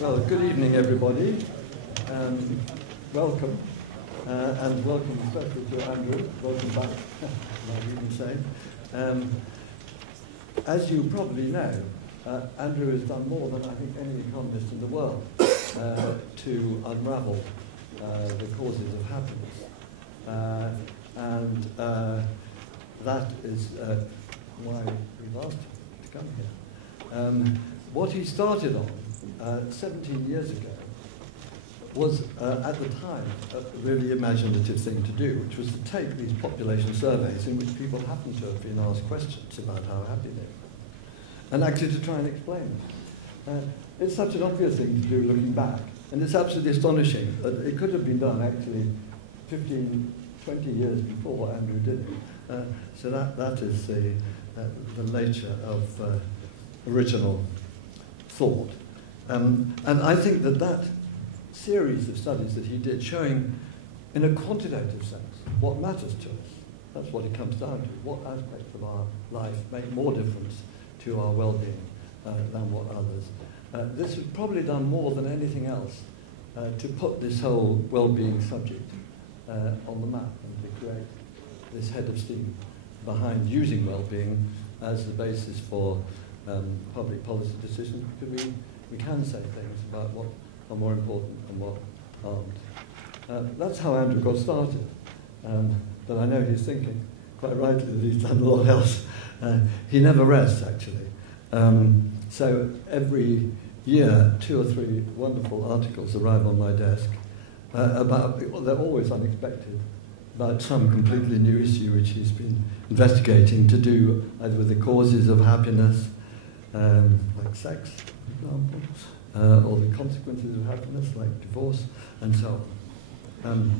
Well, good evening, everybody. Welcome, and welcome especially to Andrew. Welcome back, like you can say. As you probably know, Andrew has done more than I think any economist in the world to unravel the causes of happiness. That is why we've asked him to come here. What he started on 17 years ago was, at the time, a really imaginative thing to do, which was to take these population surveys in which people happen to have been asked questions about how happy they were, and actually to try and explain it. It's such an obvious thing to do looking back, and it's absolutely astonishing that it could have been done actually 15, 20 years before Andrew did it. So that is the nature of original thought. And I think that series of studies that he did, showing in a quantitative sense what matters to us, that's what it comes down to. What aspects of our life make more difference to our well-being than what others. This was probably done more than anything else to put this whole well-being subject on the map and to create this head of steam behind using well-being as the basis for public policy decisions, because we can say things about what are more important and what aren't. That's how Andrew got started. But I know he's thinking, quite rightly, that he's done a lot else. He never rests, actually. So every year, 2 or 3 wonderful articles arrive on my desk about, well, they're always unexpected, about some completely new issue which he's been investigating to do either with the causes of happiness, like sex, for example, or the consequences of happiness, like divorce, and so on.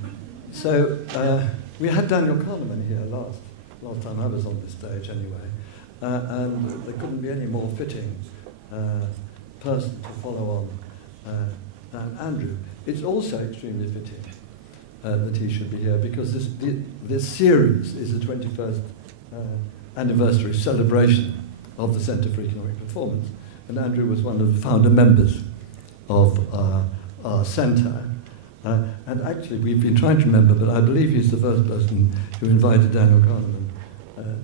So we had Daniel Kahneman here last time I was on this stage anyway, and there couldn't be any more fitting person to follow on than Andrew. It's also extremely fitting that he should be here, because this series is the 21st anniversary celebration of the Centre for Economic Performance, and Andrew was one of the founder members of our centre. And actually, we've been trying to remember, but I believe he's the first person who invited Daniel Kahneman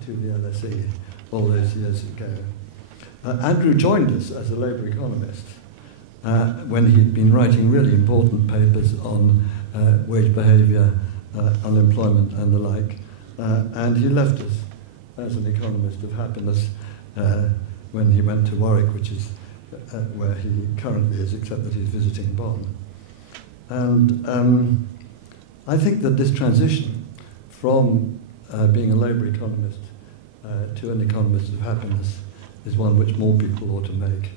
to the LSE all those years ago. Andrew joined us as a Labour economist when he'd been writing really important papers on wage behaviour, unemployment and the like, and he left us as an economist of happiness when he went to Warwick, which is where he currently is, except that he's visiting Bonn. And I think that this transition from being a Labour economist to an economist of happiness is one which more people ought to make.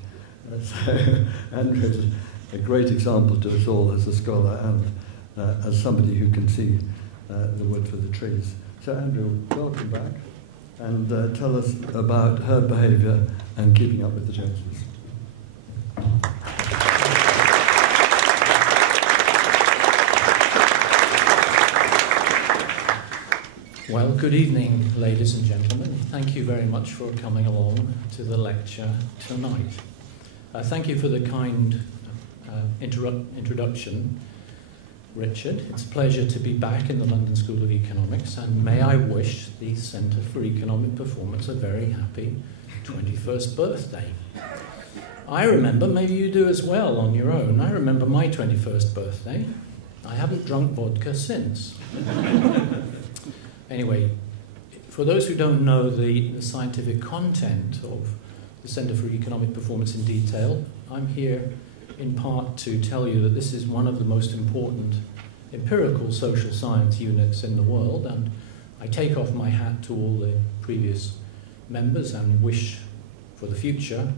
So Andrew is a great example to us all as a scholar and as somebody who can see the wood for the trees. So Andrew, welcome back, and tell us about herd behaviour and keeping up with the Joneses. Well, good evening, ladies and gentlemen. Thank you very much for coming along to the lecture tonight. Thank you for the kind introduction, Richard. It's a pleasure to be back in the London School of Economics, and may I wish the Centre for Economic Performance a very happy 21st birthday. I remember, maybe you do as well on your own, I remember my 21st birthday. I haven't drunk vodka since. Anyway, for those who don't know the scientific content of the Centre for Economic Performance in detail, I'm here in part to tell you that this is one of the most important empirical social science units in the world, and I take off my hat to all the previous members and wish for the future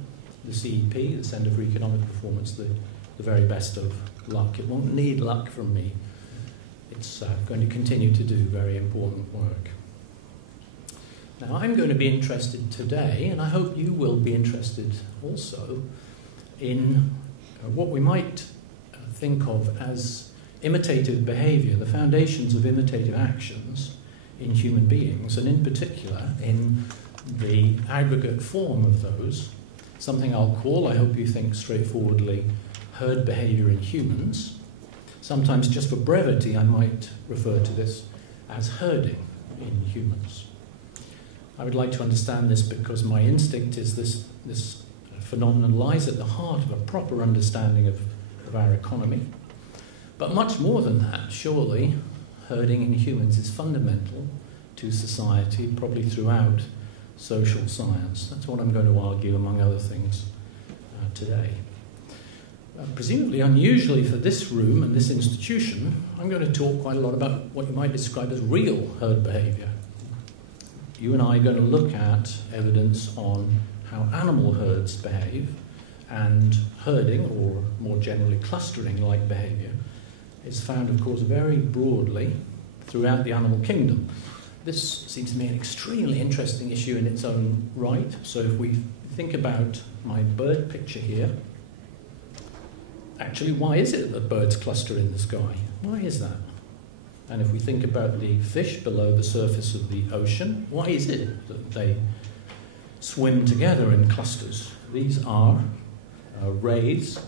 the CEP, the Centre for Economic Performance, the very best of luck. It won't need luck from me. It's going to continue to do very important work. Now, I'm going to be interested today, and I hope you will be interested also, in what we might think of as imitative behaviour, the foundations of imitative actions in human beings, and in particular in the aggregate form of those, something I'll call, I hope you think straightforwardly, herd behaviour in humans. Sometimes, just for brevity, I might refer to this as herding in humans. I would like to understand this because my instinct is this phenomenon lies at the heart of a proper understanding of our economy. But much more than that, surely, herding in humans is fundamental to society, probably throughout social science. That's what I'm going to argue, among other things, today. Presumably, unusually for this room and this institution, I'm going to talk quite a lot about what you might describe as real herd behaviour. You and I are going to look at evidence on how animal herds behave, and herding, or more generally clustering-like behaviour, is found, of course, very broadly throughout the animal kingdom. This seems to me an extremely interesting issue in its own right. So if we think about my bird picture here, actually, why is it that birds cluster in the sky? Why is that? And if we think about the fish below the surface of the ocean, why is it that they swim together in clusters? These are rays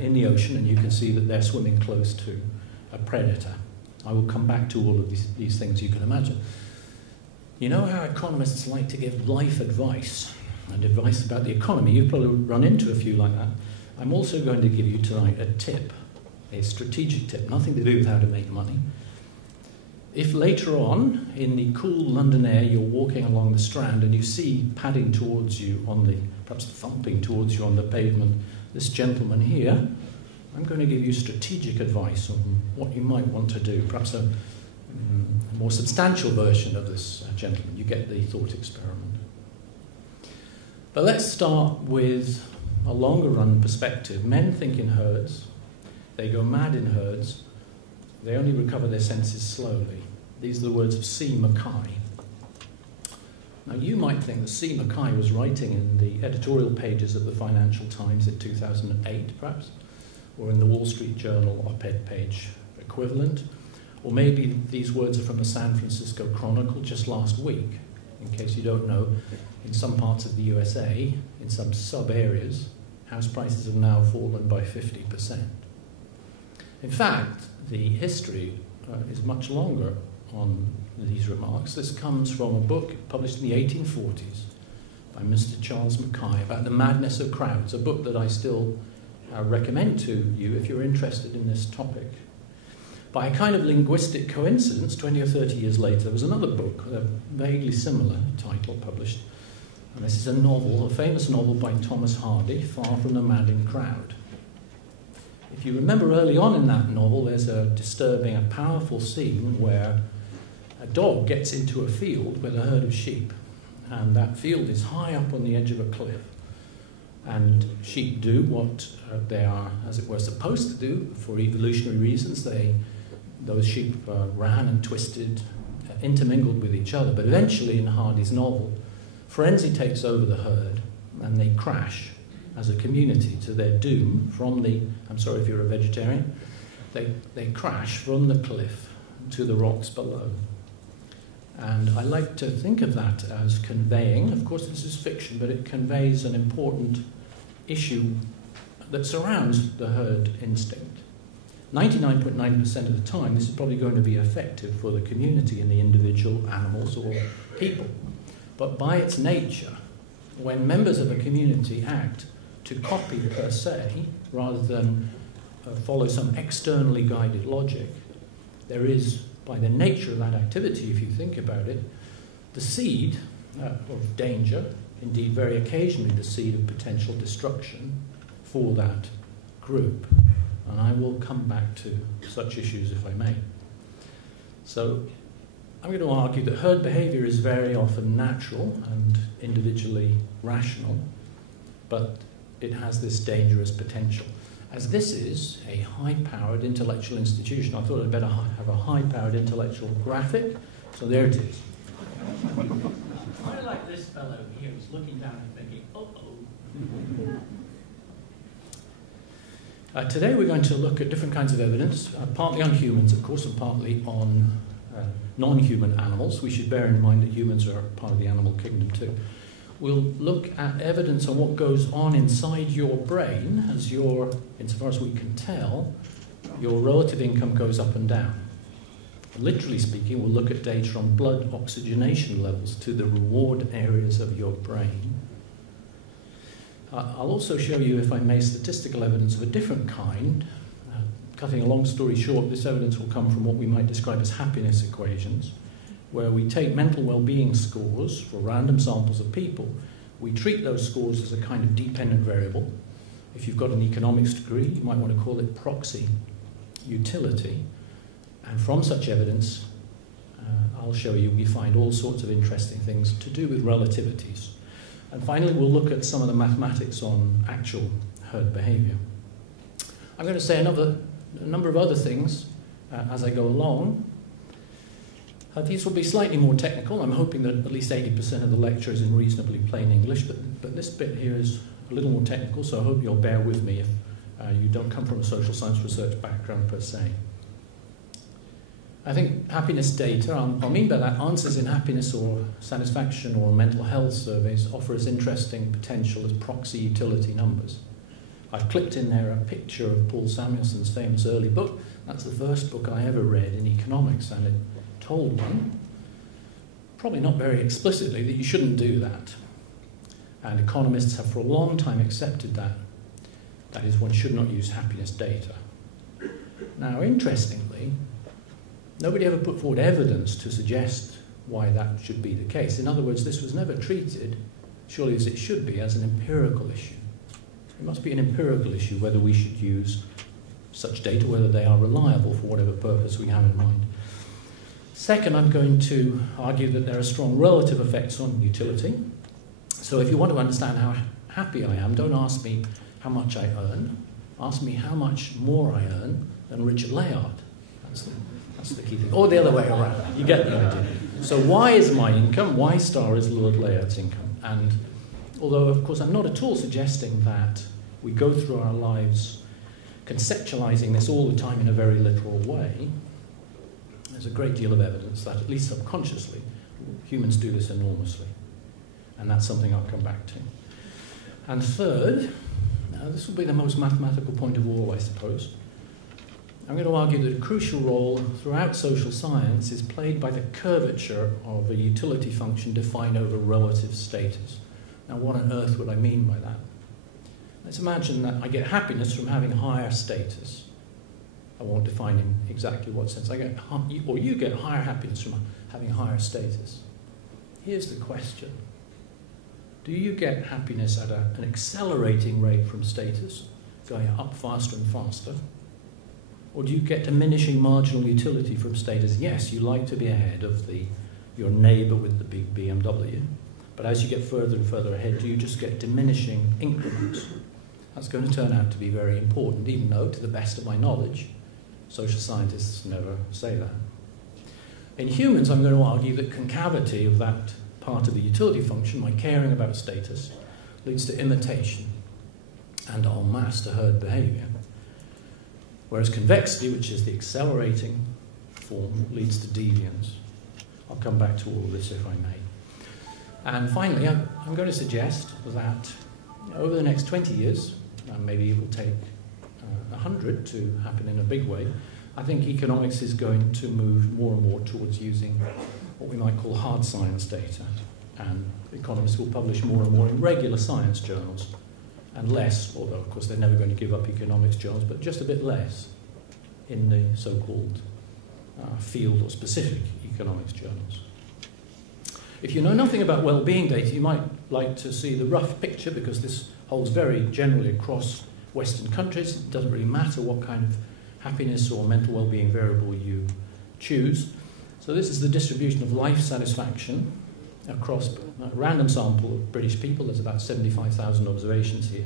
in the ocean, and you can see that they're swimming close to a predator. I will come back to all of these things you can imagine. You know how economists like to give life advice and advice about the economy? You've probably run into a few like that. I'm also going to give you tonight a tip, a strategic tip, nothing to do with how to make money. If later on, in the cool London air, you're walking along the Strand and you see padding towards you perhaps thumping towards you on the pavement, this gentleman here, I'm going to give you strategic advice on what you might want to do, perhaps a more substantial version of this gentleman. You get the thought experiment. But let's start with a longer run perspective. Men think in herds. They go mad in herds. They only recover their senses slowly. These are the words of C. Mackay. Now, you might think that C. Mackay was writing in the editorial pages of the Financial Times in 2008, perhaps, or in the Wall Street Journal op-ed page equivalent, or maybe these words are from the San Francisco Chronicle just last week. In case you don't know, in some parts of the USA, in some sub-areas, house prices have now fallen by 50%. In fact, the history is much longer on these remarks. This comes from a book published in the 1840s by Mr. Charles Mackay about the madness of crowds, a book that I still recommend to you if you're interested in this topic. By a kind of linguistic coincidence, 20 or 30 years later, there was another book, a vaguely similar title, published. And this is a novel, a famous novel by Thomas Hardy, Far from the Madding Crowd. If you remember early on in that novel, there's a disturbing, a powerful scene where a dog gets into a field with a herd of sheep. And that field is high up on the edge of a cliff. And sheep do what they are, as it were, supposed to do for evolutionary reasons. Those sheep ran and twisted, intermingled with each other. But eventually, in Hardy's novel, frenzy takes over the herd, and they crash as a community to their doom from the, I'm sorry if you're a vegetarian, they crash from the cliff to the rocks below. And I like to think of that as conveying, of course this is fiction, but it conveys an important issue that surrounds the herd instinct. 99.9% of the time, this is probably going to be effective for the community and the individual animals or people. But by its nature, when members of a community act to copy per se, rather than follow some externally guided logic, there is, by the nature of that activity, if you think about it, the seed of danger, indeed very occasionally the seed of potential destruction for that group. And I will come back to such issues if I may. So I'm going to argue that herd behaviour is very often natural and individually rational, but it has this dangerous potential. As this is a high-powered intellectual institution, I thought I'd better have a high-powered intellectual graphic. So there it is. I like this fellow here who's looking down and thinking, uh-oh. Today we're going to look at different kinds of evidence, partly on humans, of course, and partly on non-human animals. We should bear in mind that humans are part of the animal kingdom too. we'll look at evidence on what goes on inside your brain as insofar as we can tell, your relative income goes up and down. Literally speaking, we'll look at data on blood oxygenation levels to the reward areas of your brain. I'll also show you, if I may, statistical evidence of a different kind. Cutting a long story short, this evidence will come from what we might describe as happiness equations, where we take mental well-being scores for random samples of people. We treat those scores as a kind of dependent variable. If you've got an economics degree, you might want to call it proxy utility. And from such evidence, I'll show you, we find all sorts of interesting things to do with relativities. And finally, we'll look at some of the mathematics on actual herd behaviour. I'm going to say a number of other things as I go along. These will be slightly more technical. I'm hoping that at least 80% of the lecture is in reasonably plain English, but this bit here is a little more technical, so I hope you'll bear with me if you don't come from a social science research background per se. I think happiness data, I mean by that, answers in happiness or satisfaction or mental health surveys offer us interesting potential as proxy utility numbers. I've clipped in there a picture of Paul Samuelson's famous early book. That's the first book I ever read in economics, and it told one, probably not very explicitly, that you shouldn't do that. And economists have for a long time accepted that. That is, one should not use happiness data. Now, interestingly, nobody ever put forward evidence to suggest why that should be the case. In other words, this was never treated, surely as it should be, as an empirical issue. It must be an empirical issue whether we should use such data, whether they are reliable for whatever purpose we have in mind. Second, I'm going to argue that there are strong relative effects on utility. So if you want to understand how happy I am, don't ask me how much I earn. Ask me how much more I earn than Richard Layard. That's the key thing. Or the other way around. You get the idea. So Y is my income, Y star is Lord Layard's income. And although, of course, I'm not at all suggesting that we go through our lives conceptualizing this all the time in a very literal way, there's a great deal of evidence that, at least subconsciously, humans do this enormously. And that's something I'll come back to. And third, now this will be the most mathematical point of all, I suppose. I'm going to argue that a crucial role throughout social science is played by the curvature of a utility function defined over relative status. Now, what on earth would I mean by that? Let's imagine that I get happiness from having higher status. I won't define in exactly what sense. You get higher happiness from having higher status. Here's the question. Do you get happiness at an accelerating rate from status, going up faster and faster? Or do you get diminishing marginal utility from status? Yes, you like to be ahead of your neighbour with the big BMW, but as you get further and further ahead, do you just get diminishing increments? That's going to turn out to be very important, even though, to the best of my knowledge, social scientists never say that. In humans, I'm going to argue that concavity of that part of the utility function, my caring about status, leads to imitation and en masse to herd behaviour. Whereas convexity, which is the accelerating form, leads to deviance. I'll come back to all of this if I may. And finally, I'm going to suggest that over the next 20 years, and maybe it will take 100 to happen in a big way, I think economics is going to move more and more towards using what we might call hard science data. And economists will publish more and more in regular science journals, and less, although of course they're never going to give up economics journals, but just a bit less in the so-called field or specific economics journals. If you know nothing about well-being data, you might like to see the rough picture, because this holds very generally across Western countries. It doesn't really matter what kind of happiness or mental well-being variable you choose. So this is the distribution of life satisfaction across a random sample of British people. There's about 75,000 observations here.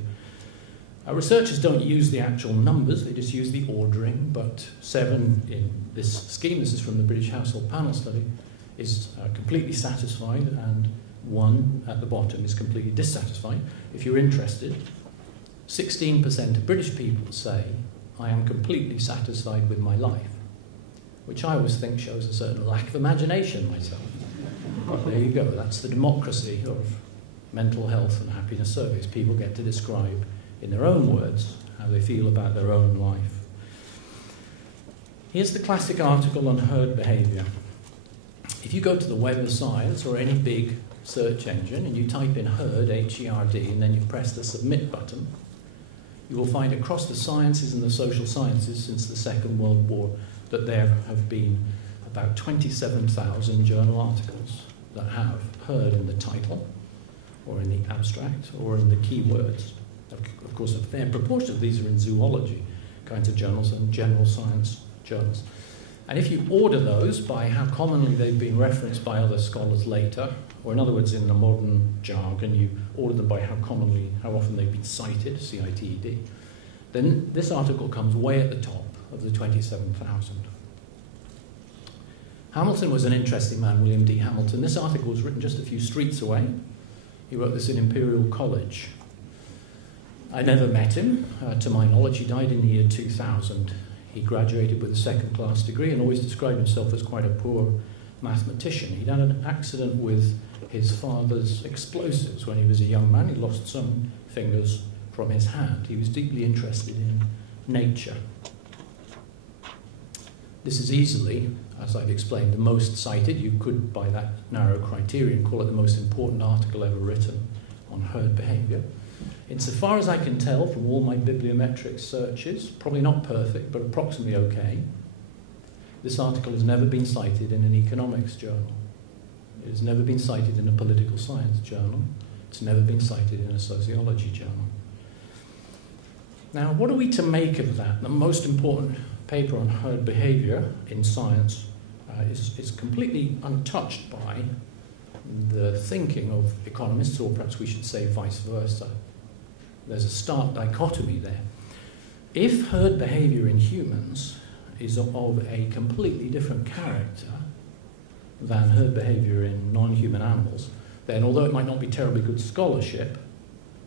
Researchers don't use the actual numbers, they just use the ordering, but 7 in this scheme, this is from the British Household Panel Study, is completely satisfied, and 1 at the bottom is completely dissatisfied. If you're interested, 16% of British people say, I am completely satisfied with my life, which I always think shows a certain lack of imagination myself. But there you go, that's the democracy of mental health and happiness surveys. People get to describe, in their own words, how they feel about their own life. Here's the classic article on herd behaviour. If you go to the Web of Science or any big search engine and you type in herd, H-E-R-D, and then you press the submit button, you will find across the sciences and the social sciences since the Second World War that there have been about 27,000 journal articles that have herd in the title, or in the abstract, or in the keywords. Of course, a fair proportion of these are in zoology kinds of journals and general science journals. And if you order those by how commonly they've been referenced by other scholars later, or in other words, in the modern jargon, you order them by how often they've been cited, C-I-T-E-D, then this article comes way at the top of the 27,000. Hamilton was an interesting man, William D. Hamilton. This article was written just a few streets away. He wrote this in Imperial College. I never met him. To my knowledge, he died in the year 2000. He graduated with a second-class degree and always described himself as quite a poor mathematician. He'd had an accident with his father's explosives when he was a young man. He lost some fingers from his hand. He was deeply interested in nature. This is easily, as I've explained, the most cited. You could, by that narrow criterion, call it the most important article ever written on herd behaviour. Insofar as I can tell from all my bibliometric searches, probably not perfect, but approximately okay, this article has never been cited in an economics journal. It has never been cited in a political science journal. It's never been cited in a sociology journal. Now, what are we to make of that? The most important paper on herd behaviour in science is completely untouched by the thinking of economists, or perhaps we should say vice versa. There's a stark dichotomy there. If herd behaviour in humans is of a completely different character than herd behaviour in non-human animals, then although it might not be terribly good scholarship,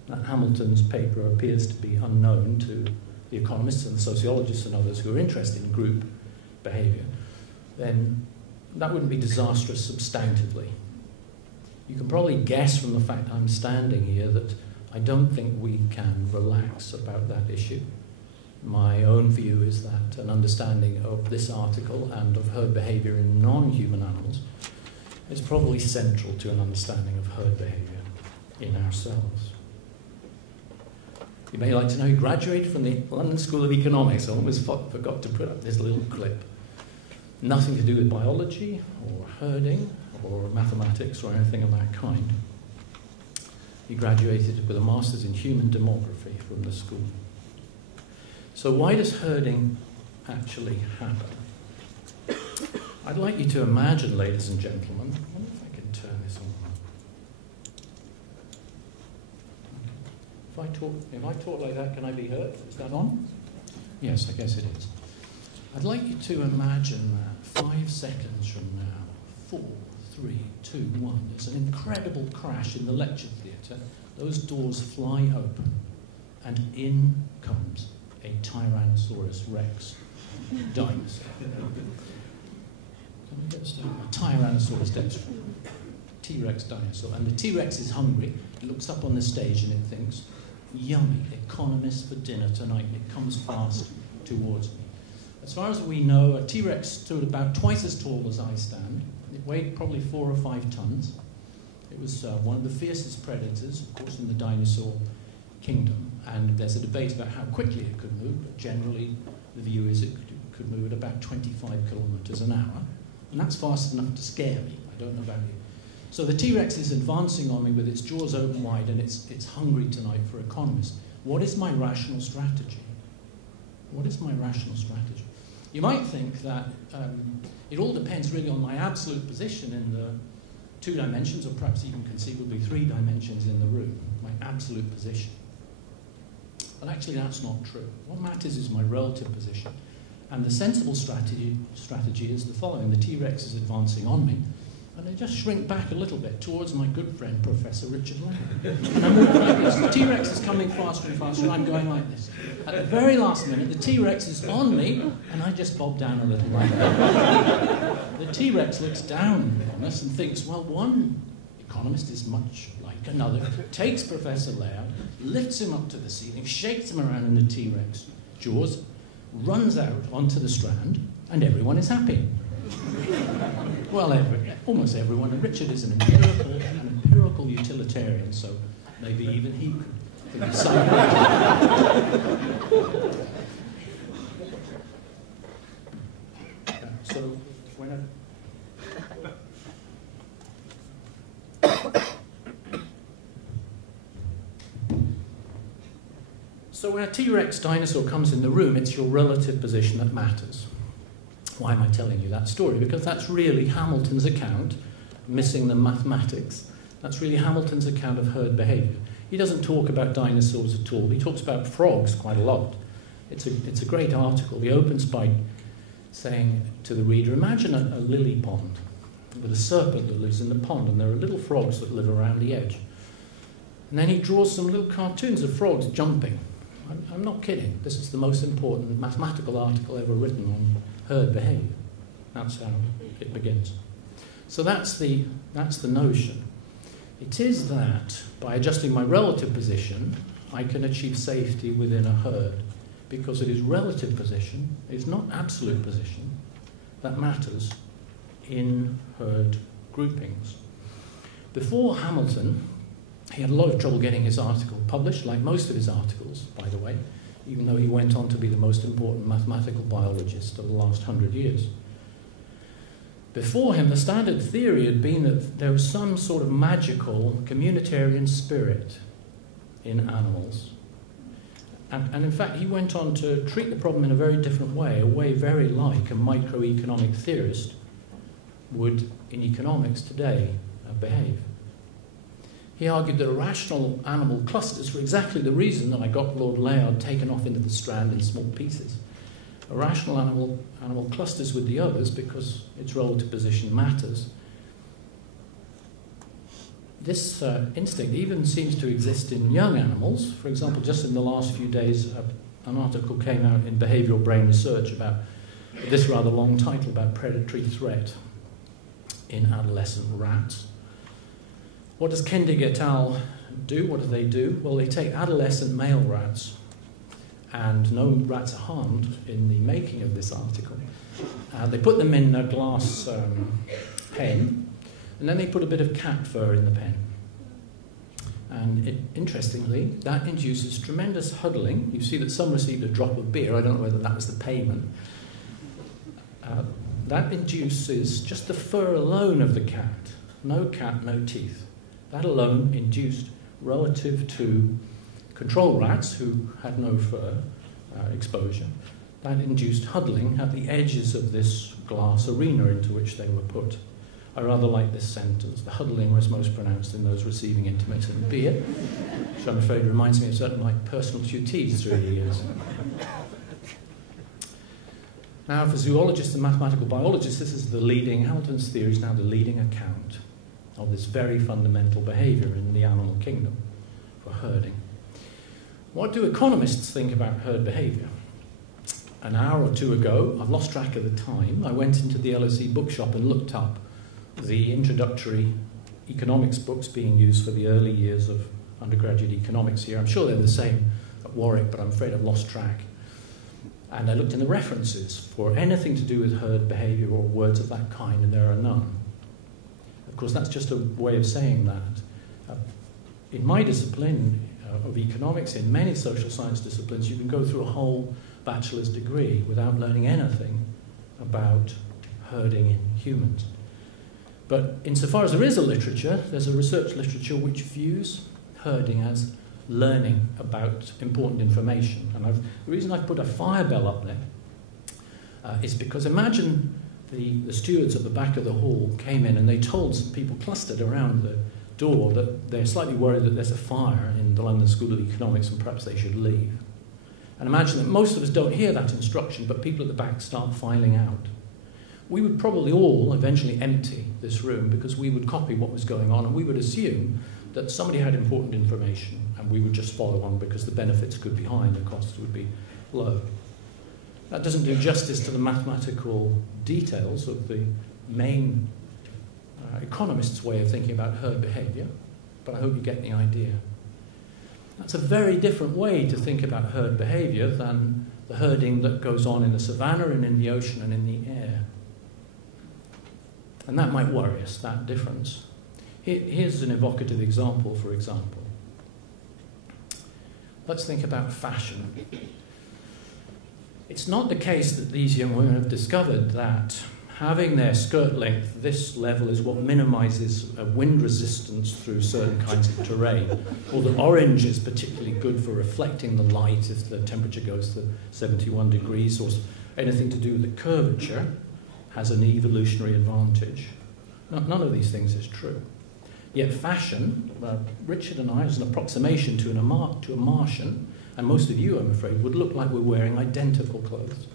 that Hamilton's paper appears to be unknown to the economists and the sociologists and others who are interested in group behaviour, then that wouldn't be disastrous substantively. You can probably guess from the fact I'm standing here that I don't think we can relax about that issue. My own view is that an understanding of this article and of herd behaviour in non-human animals is probably central to an understanding of herd behaviour in ourselves. You may like to know he graduated from the London School of Economics. I almost forgot to put up this little clip. Nothing to do with biology or herding or mathematics or anything of that kind. He graduated with a master's in human demography from the school. So why does herding actually happen? I'd like you to imagine, ladies and gentlemen, I wonder if I can turn this on. If I talk like that, can I be heard? Is that on? Yes, I guess it is. I'd like you to imagine that 5 seconds from now, 4, 3, 2, 1, there's an incredible crash in the lecture theatre. Those doors fly open, and in comes a Tyrannosaurus Rex dinosaur. A Tyrannosaurus Rex, T-Rex dinosaur. And the T-Rex is hungry. It looks up on the stage and it thinks, yummy, economists for dinner tonight. And it comes fast towards me. As far as we know, a T-Rex stood about twice as tall as I stand. It weighed probably 4 or 5 tons. It was one of the fiercest predators, of course, in the dinosaur kingdom. And there's a debate about how quickly it could move, but generally the view is it could move at about 25 kilometers an hour. And that's fast enough to scare me. I don't know about you. So the T-Rex is advancing on me with its jaws open wide, and it's hungry tonight for economists. What is my rational strategy? What is my rational strategy? You might think that it all depends really on my absolute position in the 2 dimensions, or perhaps even conceivably 3 dimensions in the room, my absolute position. But actually that's not true. What matters is my relative position. And the sensible strategy is the following. The T-Rex is advancing on me, and I just shrink back a little bit towards my good friend, Professor Richard Layard. And I'm walking like this. The T-Rex is coming faster and faster, and I'm going like this. At the very last minute, the T-Rex is on me, and I just bob down a little like that. The T-Rex looks down on us and thinks, well, one economist is much like another, takes Professor Layard, lifts him up to the ceiling, shakes him around in the T-Rex jaws, runs out onto the Strand, and everyone is happy. Well, almost everyone. And Richard is an empirical utilitarian, so maybe even he could think of something. So when a T-Rex dinosaur comes in the room, it's your relative position that matters. Why am I telling you that story? Because that's really Hamilton's account, missing the mathematics. That's really Hamilton's account of herd behaviour. He doesn't talk about dinosaurs at all. He talks about frogs quite a lot. It's a great article. He opens by saying to the reader, imagine a lily pond with a serpent that lives in the pond, and there are little frogs that live around the edge. And then he draws some little cartoons of frogs jumping. I'm not kidding. This is the most important mathematical article ever written on herd behaviour. That's how it begins. So that's the notion. It is that by adjusting my relative position, I can achieve safety within a herd, because it is relative position, it's not absolute position, that matters in herd groupings. Before Hamilton, he had a lot of trouble getting his article published, like most of his articles, by the way, even though he went on to be the most important mathematical biologist of the last 100 years. Before him, the standard theory had been that there was some sort of magical communitarian spirit in animals. And in fact, he went on to treat the problem in a very different way, a way very like a microeconomic theorist would in economics today behave. He argued that irrational animal clusters, for exactly the reason that I got Lord Layard taken off into the Strand in small pieces, irrational animal clusters with the others because its relative position matters. This instinct even seems to exist in young animals. For example, just in the last few days, an article came out in Behaviour Brain Research about this rather long title about predatory threat in adolescent rats. What does Kendig et al. Do? What do they do? Well, they take adolescent male rats, and no rats are harmed in the making of this article. They put them in a glass pen, and then they put a bit of cat fur in the pen. And interestingly, that induces tremendous huddling. You see that some received a drop of beer. I don't know whether that was the payment. That induces just the fur alone of the cat. No cat, no teeth. That alone induced, relative to control rats who had no fur exposure, that induced huddling at the edges of this glass arena into which they were put. I rather like this sentence. The huddling was most pronounced in those receiving intermittent beer, which I'm afraid reminds me of certain like personal tutees through the years. Now, for zoologists and mathematical biologists, this is the leading, Hamilton's theory is now the leading account of this very fundamental behaviour in the animal kingdom for herding. What do economists think about herd behaviour? An hour or two ago, I've lost track of the time, I went into the LSE bookshop and looked up the introductory economics books being used for the early years of undergraduate economics here. I'm sure they're the same at Warwick, but I'm afraid I've lost track. And I looked in the references for anything to do with herd behaviour or words of that kind, and there are none. Of course, that's just a way of saying that. In my discipline of economics, in many social science disciplines, you can go through a whole bachelor's degree without learning anything about herding in humans. But insofar as there is a literature, there's a research literature which views herding as learning about important information. And the reason I put a fire bell up there is because imagine the stewards at the back of the hall came in and they told some people clustered around the door that they're slightly worried that there's a fire in the London School of Economics and perhaps they should leave. And imagine that most of us don't hear that instruction, but people at the back start filing out. We would probably all eventually empty this room because we would copy what was going on and we would assume that somebody had important information and we would just follow on because the benefits could be high and the costs would be low. That doesn't do justice to the mathematical details of the main economists' way of thinking about herd behaviour, but I hope you get the idea. That's a very different way to think about herd behaviour than the herding that goes on in the savannah and in the ocean and in the air. And that might worry us, that difference. Here's an evocative example, for example. Let's think about fashion. It's not the case that these young women have discovered that having their skirt length this level is what minimises wind resistance through certain kinds of terrain, or that orange is particularly good for reflecting the light if the temperature goes to 71 degrees, or anything to do with the curvature has an evolutionary advantage. None of these things is true. Yet fashion, Richard and I, as an approximation to a Martian, and most of you, I'm afraid, would look like we're wearing identical clothes.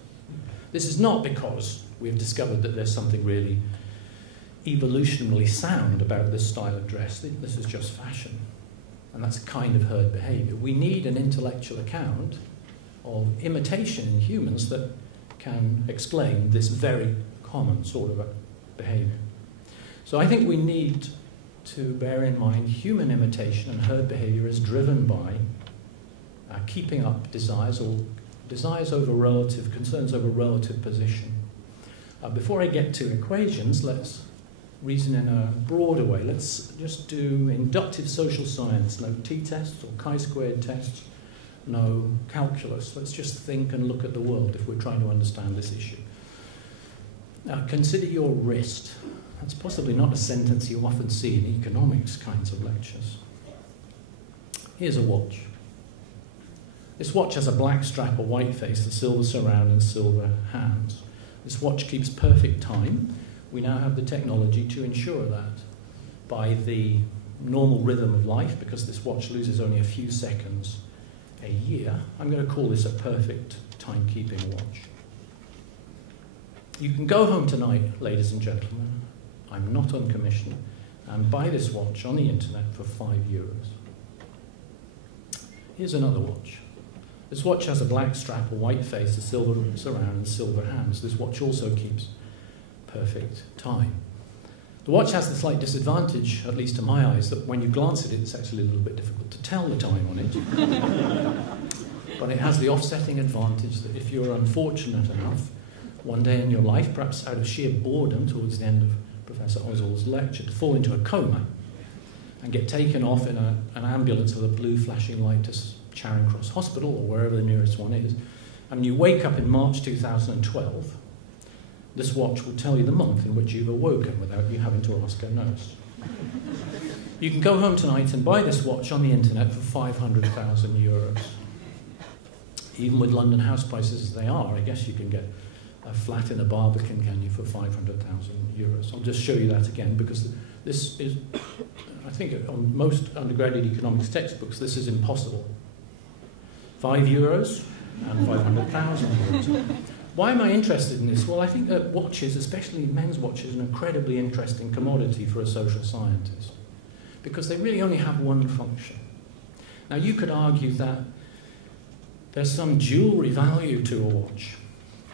This is not because we've discovered that there's something really evolutionarily sound about this style of dress. This is just fashion. And that's a kind of herd behaviour. We need an intellectual account of imitation in humans that can explain this very common sort of behaviour. So I think we need to bear in mind human imitation and herd behaviour is driven by keeping up desires, or desires over relative, concerns over relative position. Before I get to equations, let's reason in a broader way. Let's just do inductive social science, no t-tests or chi-squared tests, no calculus. Let's just think and look at the world if we're trying to understand this issue. Now, consider your wrist. That's possibly not a sentence you often see in economics kinds of lectures. Here's a watch. This watch has a black strap, a white face, a silver surround and silver hands. This watch keeps perfect time. We now have the technology to ensure that by the normal rhythm of life, because this watch loses only a few seconds a year. I'm going to call this a perfect timekeeping watch. You can go home tonight, ladies and gentlemen, I'm not on commission, and buy this watch on the internet for €5. Here's another watch. This watch has a black strap, a white face, a silver surround and silver hands. This watch also keeps perfect time. The watch has the slight disadvantage, at least to my eyes, that when you glance at it, it's actually a little bit difficult to tell the time on it. But it has the offsetting advantage that if you're unfortunate enough, one day in your life, perhaps out of sheer boredom towards the end of Professor Oswald's lecture, to fall into a coma and get taken off in an ambulance with a blue flashing light to Charing Cross Hospital or wherever the nearest one is, and you wake up in March 2012, this watch will tell you the month in which you've awoken without you having to ask a nurse. You can go home tonight and buy this watch on the internet for €500,000. Even with London house prices as they are, I guess you can get a flat in a Barbican, can you, for €500,000. I'll just show you that again, because this is, I think on most undergraduate economics textbooks, this is impossible. €5 and €500,000. Why am I interested in this? Well, I think that watches, especially men's watches, are an incredibly interesting commodity for a social scientist, because they really only have one function. Now, you could argue that there's some jewellery value to a watch.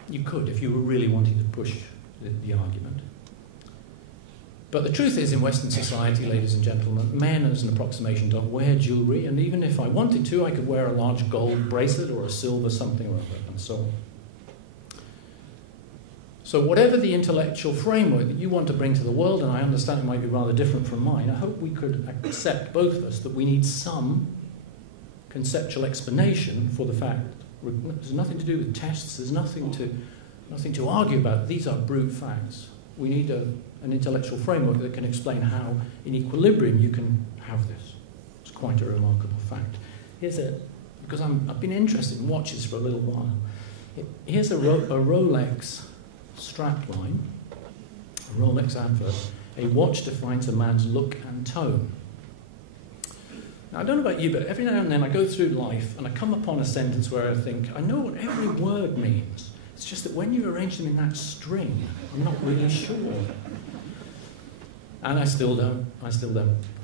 You could, if you were really wanting to push the argument. But the truth is, in Western society, ladies and gentlemen, men, as an approximation, don't wear jewellery, and even if I wanted to, I could wear a large gold bracelet or a silver something or other, and so on. So whatever the intellectual framework that you want to bring to the world, and I understand it might be rather different from mine, I hope we could accept, both of us, that we need some conceptual explanation for the fact there's nothing to do with tests, there's nothing to argue about. These are brute facts. We need an intellectual framework that can explain how, in equilibrium, you can have this. It's quite a remarkable fact. Because I've been interested in watches for a little while. Here's a Rolex strapline, a Rolex advert. A watch defines a man's look and tone. Now, I don't know about you, but every now and then I go through life and I come upon a sentence where I think, I know what every word means. It's just that when you arrange them in that string, I'm not really sure. And I still don't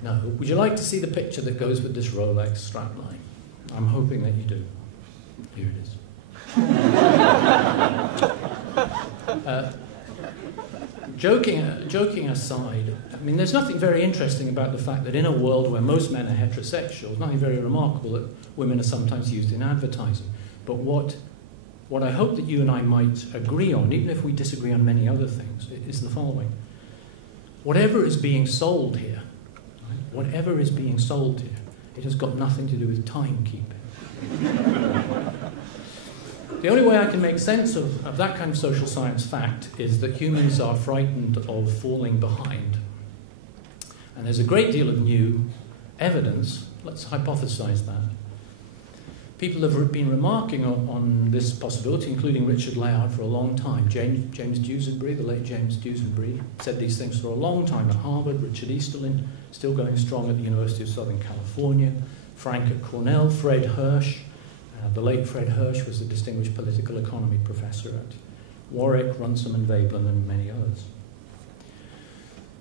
know. Would you like to see the picture that goes with this Rolex strapline? I'm hoping that you do. Here it is. Joking aside, I mean, there's nothing very interesting about the fact that in a world where most men are heterosexual, nothing very remarkable that women are sometimes used in advertising. But what I hope that you and I might agree on, even if we disagree on many other things, is the following. Whatever is being sold here, right, whatever is being sold here, it has got nothing to do with timekeeping. The only way I can make sense of that kind of social science fact is that humans are frightened of falling behind. And there's a great deal of new evidence, let's hypothesize that. People have been remarking on this possibility, including Richard Layard, for a long time. James Dusenbury, the late James Dusenbury, said these things for a long time at Harvard. Richard Easterlin, still going strong at the University of Southern California. Frank at Cornell. Fred Hirsch, the late Fred Hirsch was a distinguished political economy professor at Warwick, Runciman and Veblen, and many others.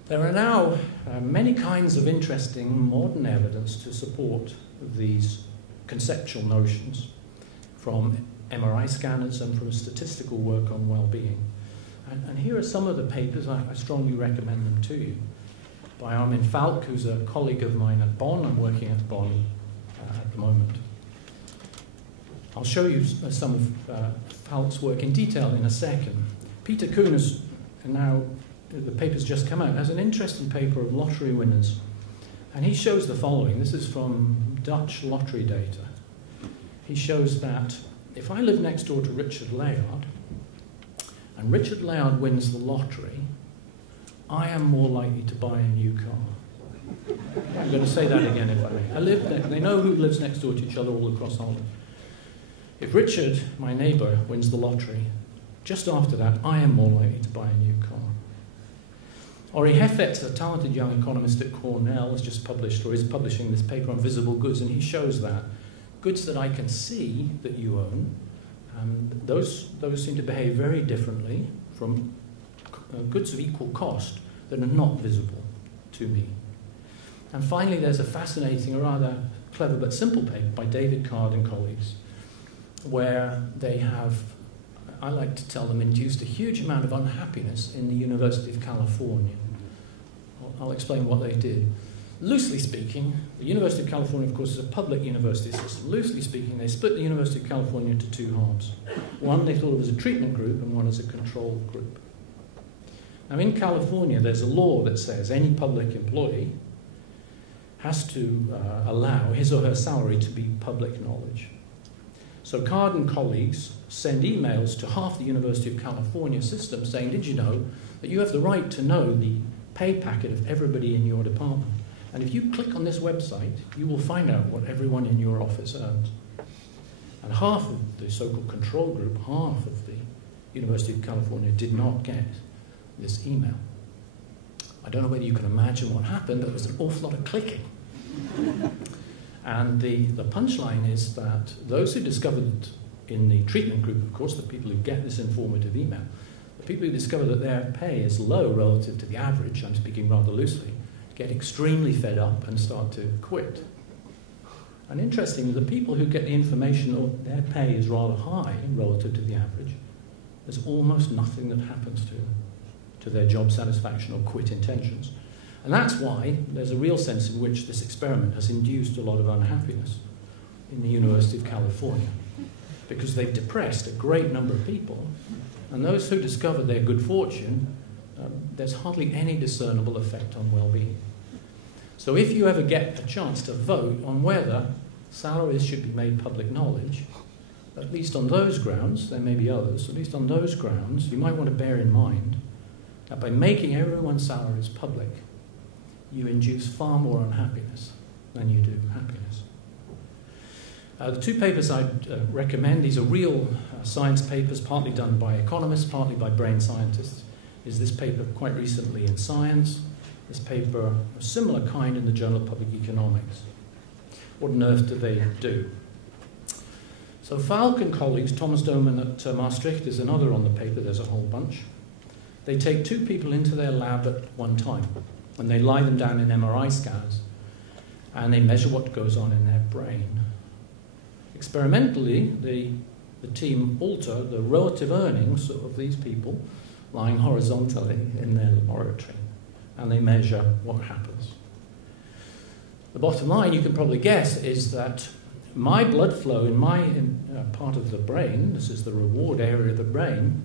There are now many kinds of interesting modern evidence to support these conceptual notions, from MRI scanners and from statistical work on well-being. And here are some of the papers. I strongly recommend them to you. By Armin Falk, who's a colleague of mine at Bonn. I'm working at Bonn at the moment. I'll show you some of Falk's work in detail in a second. Peter Kuhn has, and now the paper's just come out, has an interesting paper of lottery winners. And he shows the following. This is from Dutch lottery data. He shows that if I live next door to Richard Layard, and Richard Layard wins the lottery, I am more likely to buy a new car. I'm going to say that again if I may. They know who lives next door to each other all across Holland. If Richard, my neighbour, wins the lottery, just after that, I am more likely to buy a new car. Ori Heffetz, a talented young economist at Cornell, has just published, or is publishing this paper on visible goods, and he shows that goods that I can see that you own, those seem to behave very differently from goods of equal cost that are not visible to me. And finally, there's a fascinating, or rather clever but simple paper by David Card and colleagues, where they have, I like to tell them, induced a huge amount of unhappiness in the University of California. I'll explain what they did. Loosely speaking, the University of California, of course, is a public university system. Loosely speaking, they split the University of California into two halves. One they thought of as a treatment group and one as a control group. Now, in California, there's a law that says any public employee has to allow his or her salary to be public knowledge. So Card and colleagues send emails to half the University of California system saying, did you know that you have the right to know the pay packet of everybody in your department? And if you click on this website, you will find out what everyone in your office earns. And half of the so-called control group, half of the University of California did not get this email. I don't know whether you can imagine what happened, but there was an awful lot of clicking. And the punchline is that those who discovered in the treatment group, of course, the people who get this informative email, the people who discover that their pay is low relative to the average, I'm speaking rather loosely, get extremely fed up and start to quit. And interestingly, the people who get the information that their pay is rather high relative to the average, there's almost nothing that happens to their job satisfaction or quit intentions. And that's why there's a real sense in which this experiment has induced a lot of unhappiness in the University of California, because they've depressed a great number of people, and those who discover their good fortune, there's hardly any discernible effect on well-being. So if you ever get a chance to vote on whether salaries should be made public knowledge, at least on those grounds, there may be others, at least on those grounds, you might want to bear in mind that by making everyone's salaries public, you induce far more unhappiness than you do happiness. The two papers I'd recommend, these are real science papers, partly done by economists, partly by brain scientists, is this paper quite recently in Science, this paper of similar kind in the Journal of Public Economics. What on earth do they do? So Falk and colleagues, Thomas Doman at Maastricht is another on the paper, there's a whole bunch. They take two people into their lab at one time, and they lie them down in MRI scanners, and they measure what goes on in their brain. Experimentally, the team alter the relative earnings of these people lying horizontally in their laboratory, and they measure what happens. The bottom line, you can probably guess, is that my blood flow in my part of the brain, this is the reward area of the brain,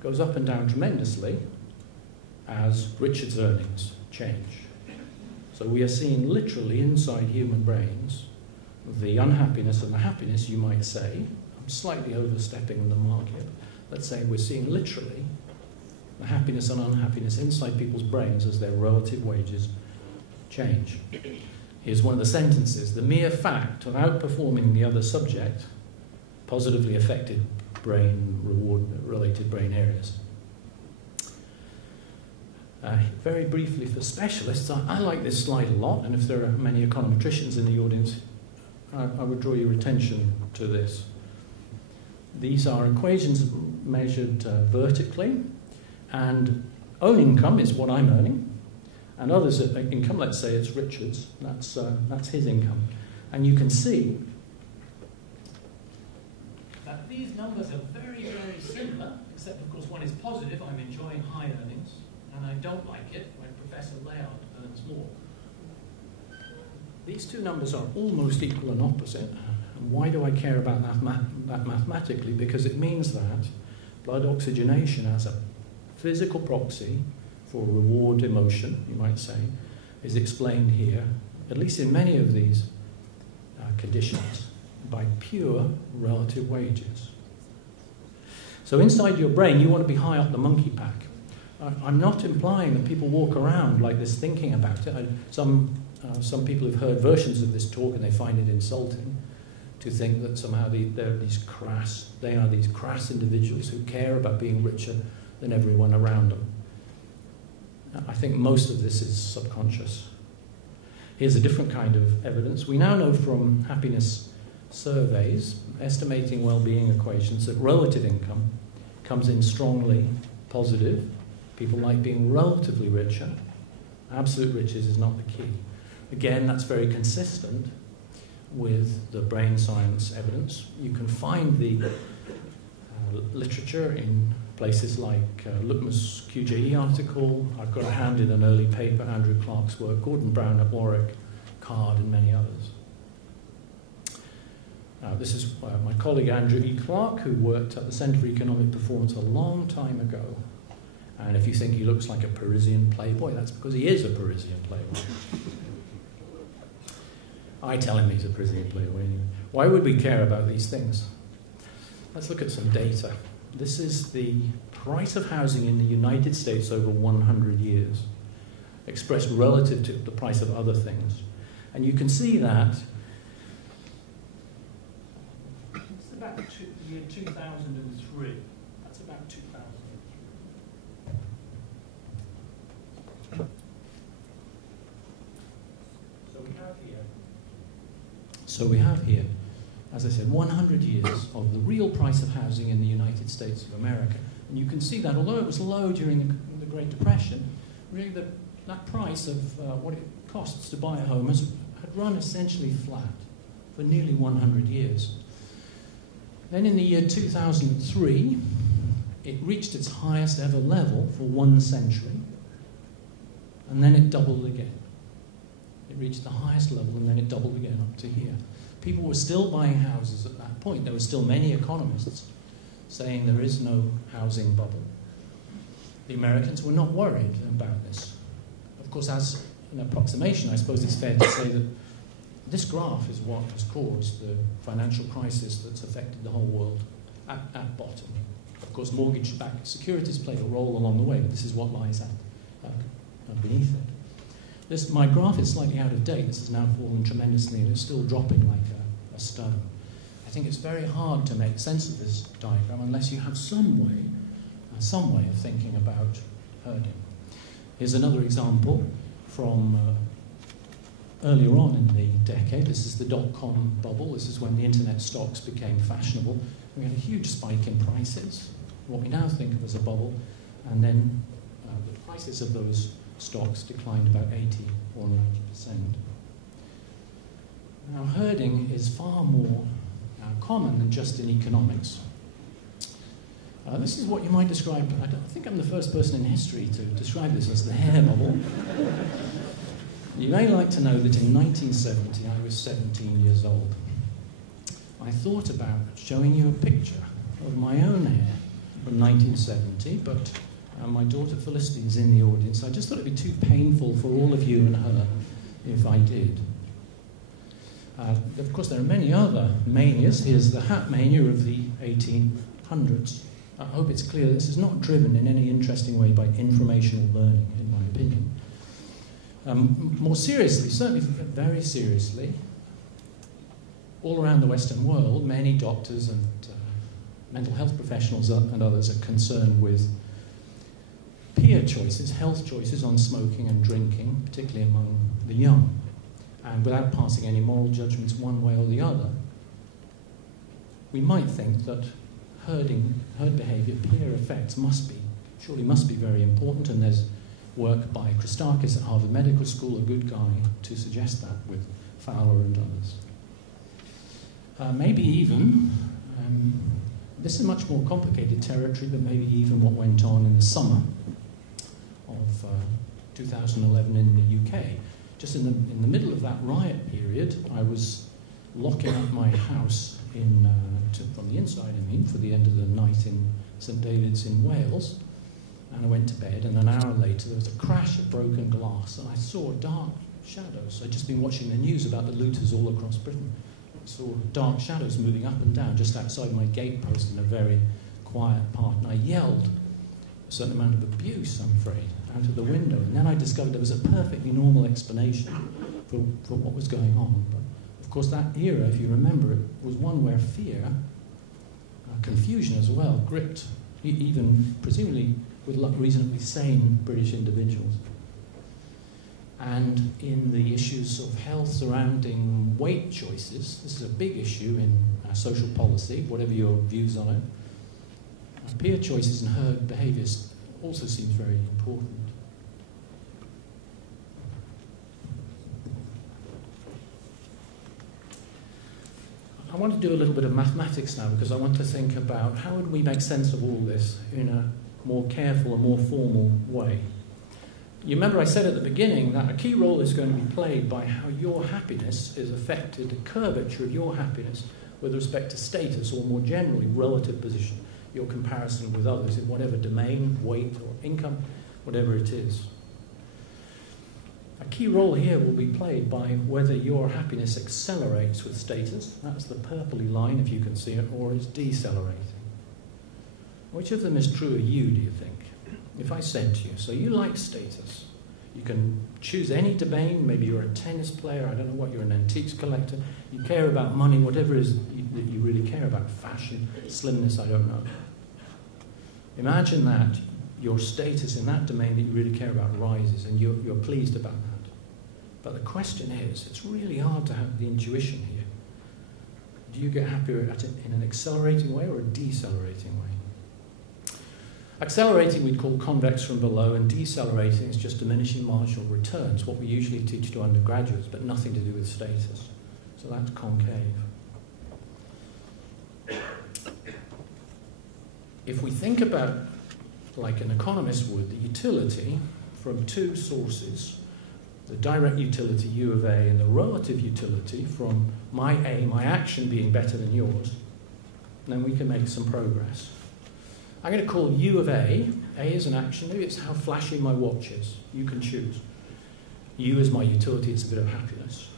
goes up and down tremendously as Richard's earnings change. So we are seeing literally inside human brains the unhappiness and the happiness, you might say. I'm slightly overstepping the mark here. Let's say we're seeing literally the happiness and unhappiness inside people's brains as their relative wages change. Here's one of the sentences. The mere fact of outperforming the other subject positively affected brain reward-related brain areas. Very briefly for specialists, I like this slide a lot, and if there are many econometricians in the audience, I would draw your attention to this. These are equations measured vertically, and own income is what I'm earning, and others' income, let's say it's Richard's, that's his income. And you can see that these numbers are very, very similar, except of course one is positive, I'm enjoying high earnings, and I don't like it when Professor Layard earns more. These two numbers are almost equal and opposite. And why do I care about that mathematically? Because it means that blood oxygenation as a physical proxy for reward emotion, you might say, is explained here, at least in many of these conditions, by pure relative wages. So inside your brain, you want to be high up the monkey pack. I'm not implying that people walk around like this thinking about it. Some people have heard versions of this talk and they find it insulting to think that somehow they are these crass individuals who care about being richer than everyone around them. I think most of this is subconscious. Here's a different kind of evidence. We now know from happiness surveys, estimating well-being equations, that relative income comes in strongly positive. People like being relatively richer. Absolute riches is not the key. Again, that's very consistent with the brain science evidence. You can find the literature in places like Luckman's QJE article. I've got a hand in an early paper, Andrew Clark's work, Gordon Brown at Warwick, Card, and many others. This is my colleague Andrew E. Clark, who worked at the Centre for Economic Performance a long time ago. And if you think he looks like a Parisian playboy, that's because he is a Parisian playboy. I tell him he's a Parisian playboy anyway. Why would we care about these things? Let's look at some data. This is the price of housing in the United States over 100 years, expressed relative to the price of other things. And you can see that it's about the year 2003. That's about 2003. So we have here, as I said, 100 years of the real price of housing in the United States of America. And you can see that, although it was low during the Great Depression, really that price of what it costs to buy a home had run essentially flat for nearly 100 years. Then in the year 2003, it reached its highest ever level for 1 century, and then it doubled again. It reached the highest level and then it doubled again up to here. People were still buying houses at that point. There were still many economists saying there is no housing bubble. The Americans were not worried about this. Of course, as an approximation, I suppose it's fair to say that this graph is what has caused the financial crisis that's affected the whole world at bottom. Of course, mortgage-backed securities play a role along the way, but this is what lies beneath it. My graph is slightly out of date. This has now fallen tremendously and it's still dropping like a stone. I think it's very hard to make sense of this diagram unless you have some way of thinking about herding. Here's another example from earlier on in the decade. This is the dot-com bubble. This is when the internet stocks became fashionable. We had a huge spike in prices, what we now think of as a bubble, and then the prices of those stocks declined about 80 or 90%. Now, herding is far more common than just in economics. This is what you might describe, I think I'm the first person in history to describe this as the hair bubble. You may like to know that in 1970, I was 17 years old. I thought about showing you a picture of my own hair from 1970, but my daughter Felicity is in the audience. I just thought it'd be too painful for all of you and her if I did. Of course, there are many other manias. Here's the hat mania of the 1800s. I hope it's clear this is not driven in any interesting way by informational learning, in my opinion. More seriously, certainly very seriously, all around the Western world, many doctors and mental health professionals and others are concerned with peer choices, health choices on smoking and drinking, particularly among the young. And without passing any moral judgments one way or the other, we might think that herd behaviour, peer effects surely must be very important, and there's work by Christakis at Harvard Medical School, a good guy, to suggest that with Fowler and others. Maybe even, this is much more complicated territory, but maybe even what went on in the summer of 2011 in the UK. Just in the middle of that riot period, I was locking up my house from the inside, for the end of the night in St David's in Wales, and I went to bed, and an hour later there was a crash of broken glass, and I saw dark shadows. I'd just been watching the news about the looters all across Britain. I saw dark shadows moving up and down just outside my gatepost in a very quiet part, and I yelled a certain amount of abuse, I'm afraid, out of the window, and then I discovered there was a perfectly normal explanation for what was going on. But of course, that era, if you remember it, was one where fear, confusion as well, gripped even presumably with reasonably sane British individuals. And in the issues of health surrounding weight choices, this is a big issue in social policy, whatever your views on it. Peer choices and herd behaviours also seems very important. I want to do a little bit of mathematics now, because I want to think about how would we make sense of all this in a more careful and more formal way. You remember I said at the beginning that a key role is going to be played by how your happiness is affected, the curvature of your happiness with respect to status, or more generally relative position, your comparison with others in whatever domain, weight or income, whatever it is. A key role here will be played by whether your happiness accelerates with status, that's the purpley line if you can see it, or is decelerating. Which of them is true of you, do you think? If I said to you, so you like status, you can choose any domain, maybe you're a tennis player, I don't know what, you're an antiques collector, you care about money, whatever it is that you really care about, fashion, slimness, I don't know. Imagine that your status in that domain that you really care about rises, and you're pleased about that. But the question is, it's really hard to have the intuition here. Do you get happier in an accelerating way or a decelerating way? Accelerating we'd call convex from below, and decelerating is just diminishing marginal returns, what we usually teach to undergraduates, but nothing to do with status. So that's concave. If we think about, like an economist would, the utility from two sources, the direct utility, U of A, and the relative utility from my A, my action being better than yours, then we can make some progress. I'm going to call U of A. A is an action. Maybe it's how flashy my watch is. You can choose. U is my utility. It's a bit of happiness.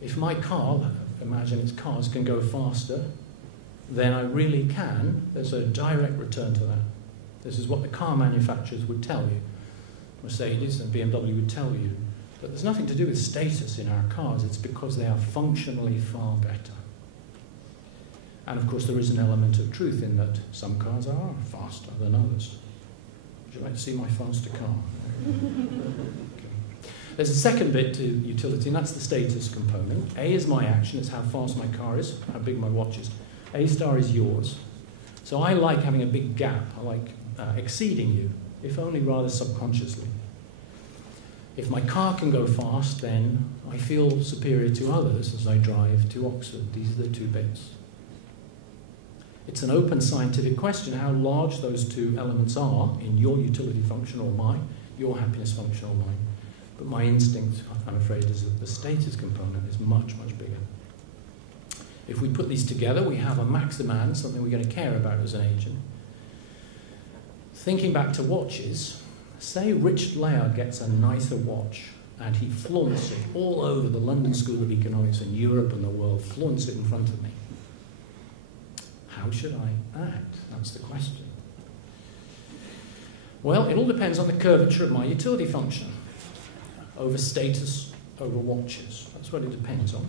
If my car, imagine its cars, can go faster, then I really can. There's a direct return to that. This is what the car manufacturers would tell you. Mercedes and BMW would tell you. But there's nothing to do with status in our cars. It's because they are functionally far better. And of course there is an element of truth in that some cars are faster than others. Would you like to see my faster car? Okay. There's a second bit to utility, and that's the status component. A is my action, it's how fast my car is, how big my watch is. A star is yours. So I like having a big gap. I like exceeding you, if only rather subconsciously. If my car can go fast, then I feel superior to others as I drive to Oxford. These are the two bits. It's an open scientific question how large those two elements are in your utility function or mine, your happiness function or mine. But my instinct, I'm afraid, is that the status component is much, much bigger. If we put these together, we have a max demand, something we're going to care about as an agent. Thinking back to watches, say Richard Layard gets a nicer watch and he flaunts it all over the London School of Economics and Europe and the world, flaunts it in front of me. How should I act? That's the question. Well, it all depends on the curvature of my utility function over status, over watches. That's what it depends on.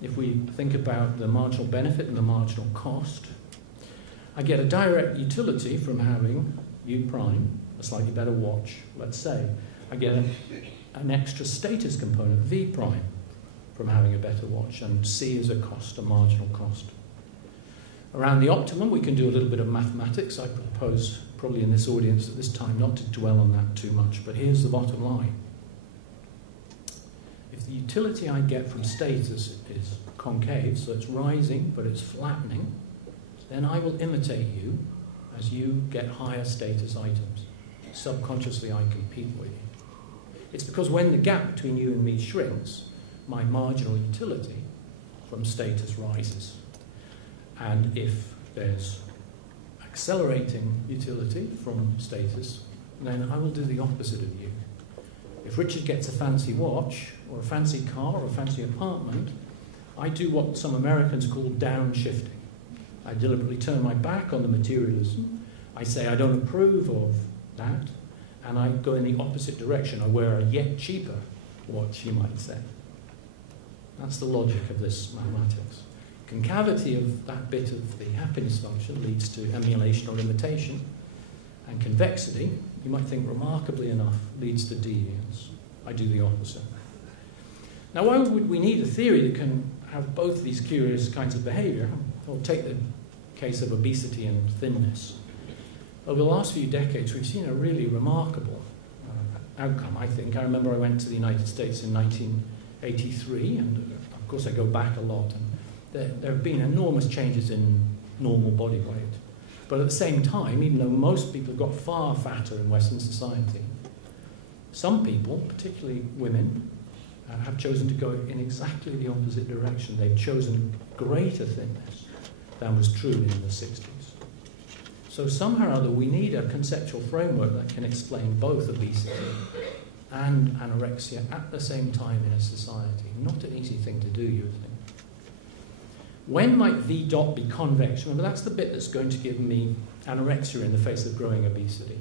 If we think about the marginal benefit and the marginal cost, I get a direct utility from having U prime, a slightly better watch, let's say. I get an extra status component, V prime, from having a better watch, and C is a cost, a marginal cost. Around the optimum, we can do a little bit of mathematics. I propose, probably in this audience at this time, not to dwell on that too much, but here's the bottom line. If the utility I get from status is concave, so it's rising, but it's flattening, then I will imitate you as you get higher status items. Subconsciously, I compete with you. It's because when the gap between you and me shrinks, my marginal utility from status rises. And if there's accelerating utility from status, then I will do the opposite of you. If Richard gets a fancy watch, or a fancy car, or a fancy apartment, I do what some Americans call downshifting. I deliberately turn my back on the materialism. I say I don't approve of that, and I go in the opposite direction. I wear a yet cheaper watch, you might say. That's the logic of this mathematics. Concavity of that bit of the happiness function leads to emulation or imitation, and convexity, you might think remarkably enough, leads to deviance. I do the opposite. Now, why would we need a theory that can have both these curious kinds of behavior? Well, take the case of obesity and thinness. Over the last few decades, we've seen a really remarkable outcome, I think. I remember I went to the United States in 1983, and of course I go back a lot, and there have been enormous changes in normal body weight. But at the same time, even though most people have got far fatter in Western society, some people, particularly women, have chosen to go in exactly the opposite direction. They've chosen greater thinness than was true in the 60s. So somehow or other, we need a conceptual framework that can explain both obesity and anorexia at the same time in a society. Not an easy thing to do, you would think. When might V dot be convex? Remember, that's the bit that's going to give me anorexia in the face of growing obesity.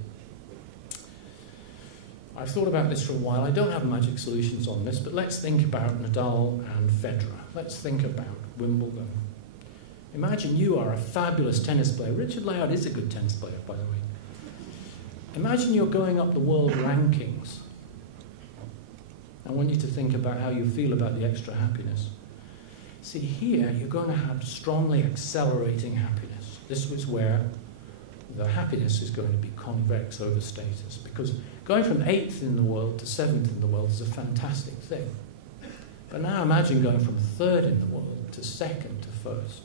I've thought about this for a while. I don't have magic solutions on this, but let's think about Nadal and Federer. Let's think about Wimbledon. Imagine you are a fabulous tennis player. Richard Layard is a good tennis player, by the way. Imagine you're going up the world rankings. I want you to think about how you feel about the extra happiness. See, here you're going to have strongly accelerating happiness. This was where the happiness is going to be convex over status, because going from 8th in the world to 7th in the world is a fantastic thing. But now imagine going from 3rd in the world to 2nd to 1st.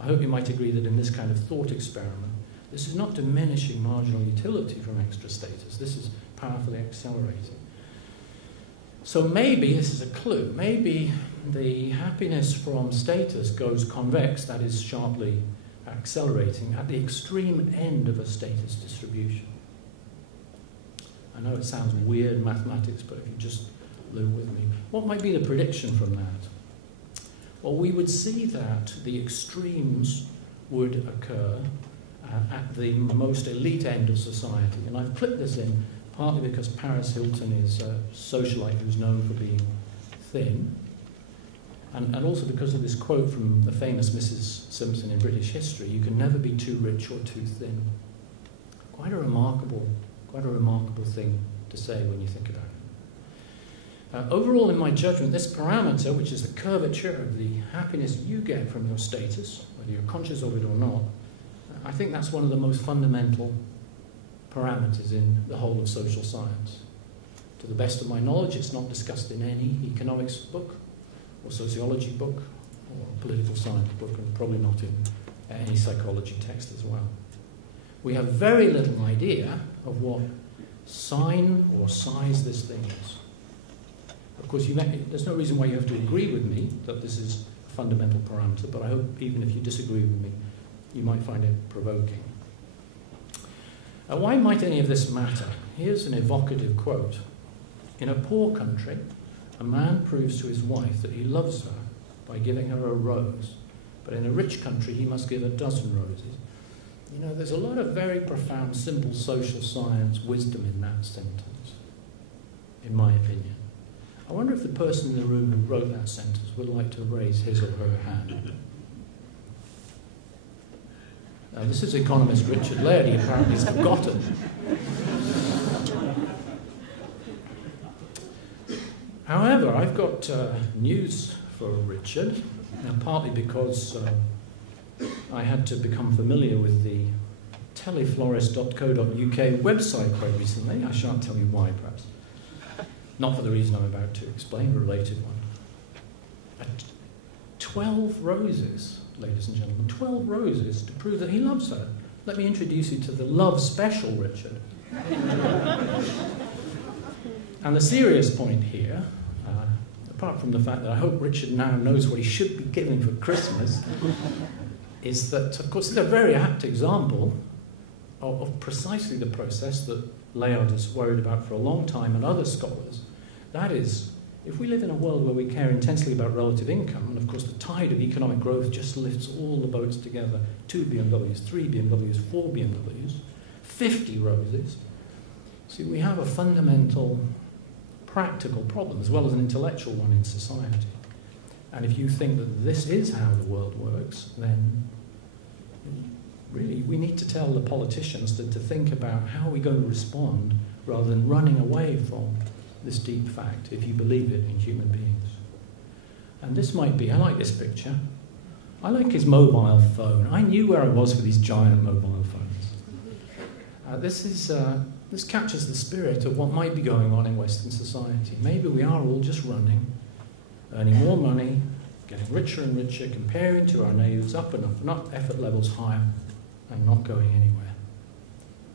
I hope you might agree that in this kind of thought experiment, this is not diminishing marginal utility from extra status. This is powerfully accelerating. So maybe this is a clue. Maybe the happiness from status goes convex, that is sharply accelerating, at the extreme end of a status distribution. I know it sounds weird mathematics, but if you just live with me. What might be the prediction from that? Well, we would see that the extremes would occur at the most elite end of society. And I've clipped this in partly because Paris Hilton is a socialite who's known for being thin, and also because of this quote from the famous Mrs. Simpson in British history: "You can never be too rich or too thin." Quite a remarkable thing to say when you think about it. Overall, in my judgment, this parameter, which is the curvature of the happiness you get from your status, whether you're conscious of it or not, I think that's one of the most fundamental parameters in the whole of social science. To the best of my knowledge, it's not discussed in any economics book, or sociology book, or political science book, and probably not in any psychology text as well. We have very little idea of what sign or size this thing is. Of course, there's no reason why you have to agree with me that this is a fundamental parameter, but I hope even if you disagree with me, you might find it provoking. Why might any of this matter? Here's an evocative quote. In a poor country, a man proves to his wife that he loves her by giving her a rose, but in a rich country he must give a dozen roses. You know, there's a lot of very profound, simple social science wisdom in that sentence, in my opinion. I wonder if the person in the room who wrote that sentence would like to raise his or her hand. Now, this is economist Richard Layard. He apparently has forgotten. However, I've got news for Richard, partly because I had to become familiar with the teleflorist.co.uk website quite recently. I shan't tell you why, perhaps. Not for the reason I'm about to explain, a related one. 12 roses, ladies and gentlemen, 12 roses to prove that he loves her. Let me introduce you to the love special, Richard. And the serious point here, apart from the fact that I hope Richard now knows what he should be giving for Christmas, is that, of course, it's a very apt example of precisely the process that Layard has worried about for a long time, and other scholars. That is, if we live in a world where we care intensely about relative income, and of course the tide of economic growth just lifts all the boats together, 2 BMWs, 3 BMWs, 4 BMWs, 50 roses, see, we have a fundamental practical problem as well as an intellectual one in society. And if you think that this is how the world works, then really we need to tell the politicians to think about how are we going to respond rather than running away from this deep fact, if you believe it in human beings. And this might be, I like this picture. I like his mobile phone. I knew where I was with these giant mobile phones. This captures the spirit of what might be going on in Western society. Maybe we are all just running, earning more money, getting richer and richer, comparing to our neighbours, up and up and up, effort levels higher, and not going anywhere.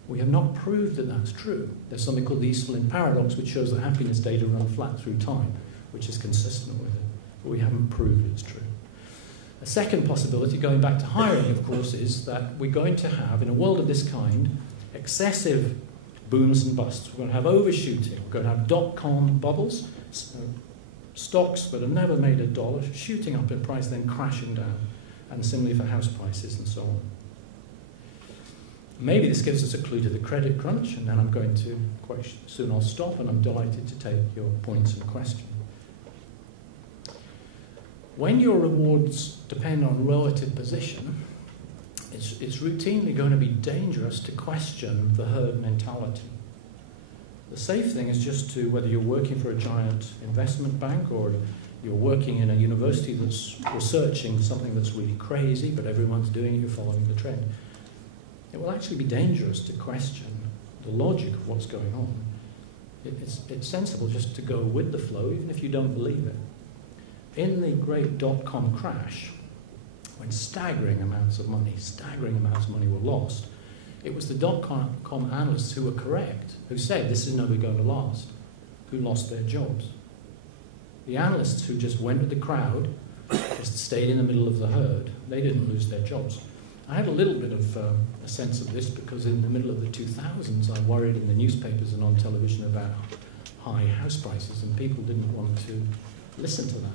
We have not proved that that's true. There's something called the Easterlin paradox, which shows that happiness data run flat through time, which is consistent with it. But we haven't proved it's true. A second possibility, going back to hiring, of course, is that we're going to have, in a world of this kind, excessive booms and busts. We're going to have overshooting. We're going to have dot-com bubbles, stocks that have never made $1 shooting up in price, then crashing down, and similarly for house prices and so on. Maybe this gives us a clue to the credit crunch, and then I'm going to, quite soon I'll stop, and I'm delighted to take your points and questions. When your rewards depend on relative position, it's routinely going to be dangerous to question the herd mentality. The safe thing is just to, whether you're working for a giant investment bank or you're working in a university that's researching something that's really crazy, but everyone's doing it, you're following the trend. It will actually be dangerous to question the logic of what's going on. It's sensible just to go with the flow, even if you don't believe it. In the great dot-com crash, when staggering amounts of money were lost, it was the dot-com analysts who were correct, who said this is never going to last, who lost their jobs. The analysts who just went with the crowd, just stayed in the middle of the herd, they didn't lose their jobs. I had a little bit of a sense of this because in the middle of the 2000s I worried in the newspapers and on television about high house prices, and people didn't want to listen to that.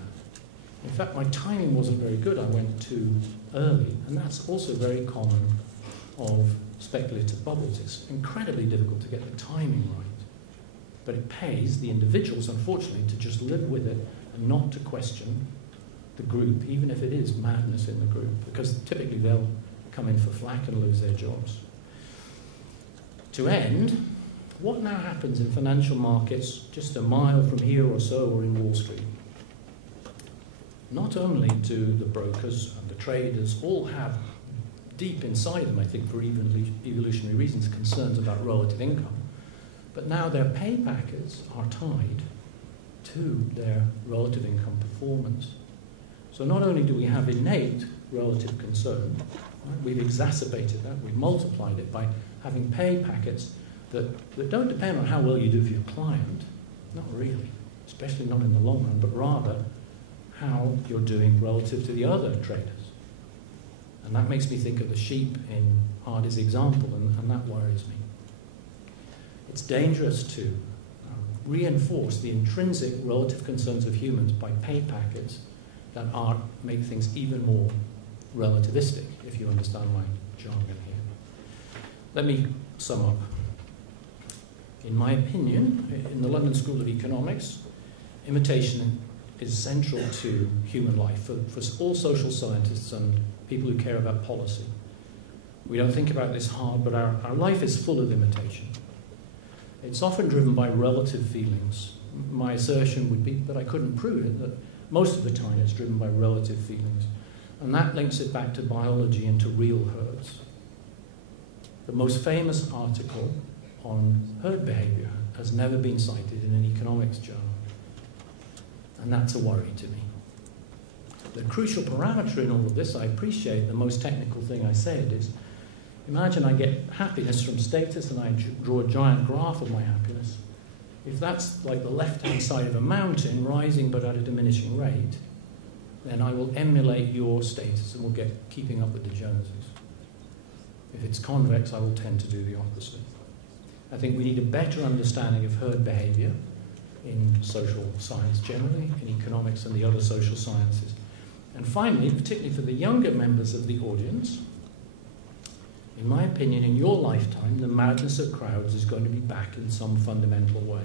In fact, my timing wasn't very good. I went too early, and that's also very common of speculative bubbles. It's incredibly difficult to get the timing right. But it pays the individuals, unfortunately, to just live with it and not to question the group, even if it is madness in the group, because typically they'll come in for flack and lose their jobs. To end, what now happens in financial markets just a mile from here or so, or in Wall Street? Not only do the brokers and the traders all have deep inside them, I think for evolutionary reasons, concerns about relative income, but now their pay packets are tied to their relative income performance. So not only do we have innate relative concern. Right? We've exacerbated that, we've multiplied it by having pay packets that don't depend on how well you do for your client, not really, especially not in the long run, but rather how you're doing relative to the other traders. And that makes me think of the sheep in Hardy's example, and that worries me. It's dangerous to reinforce the intrinsic relative concerns of humans by pay packets that make things even more relativistic, if you understand my jargon here. Let me sum up. In my opinion, in the London School of Economics, imitation is central to human life for all social scientists and people who care about policy. We don't think about this hard, but our life is full of imitation. It's often driven by relative feelings. My assertion would be, but I couldn't prove it, that most of the time it's driven by relative feelings. And that links it back to biology and to real herds. The most famous article on herd behaviour has never been cited in an economics journal. And that's a worry to me. The crucial parameter in all of this, I appreciate the most technical thing I said, is imagine I get happiness from status and I draw a giant graph of my happiness. If that's like the left-hand side of a mountain, rising but at a diminishing rate, then I will emulate your status and will get keeping up with the Joneses. If it's convex, I will tend to do the opposite. I think we need a better understanding of herd behaviour in social science generally, in economics and the other social sciences. And finally, particularly for the younger members of the audience, in my opinion, in your lifetime, the madness of crowds is going to be back in some fundamental way.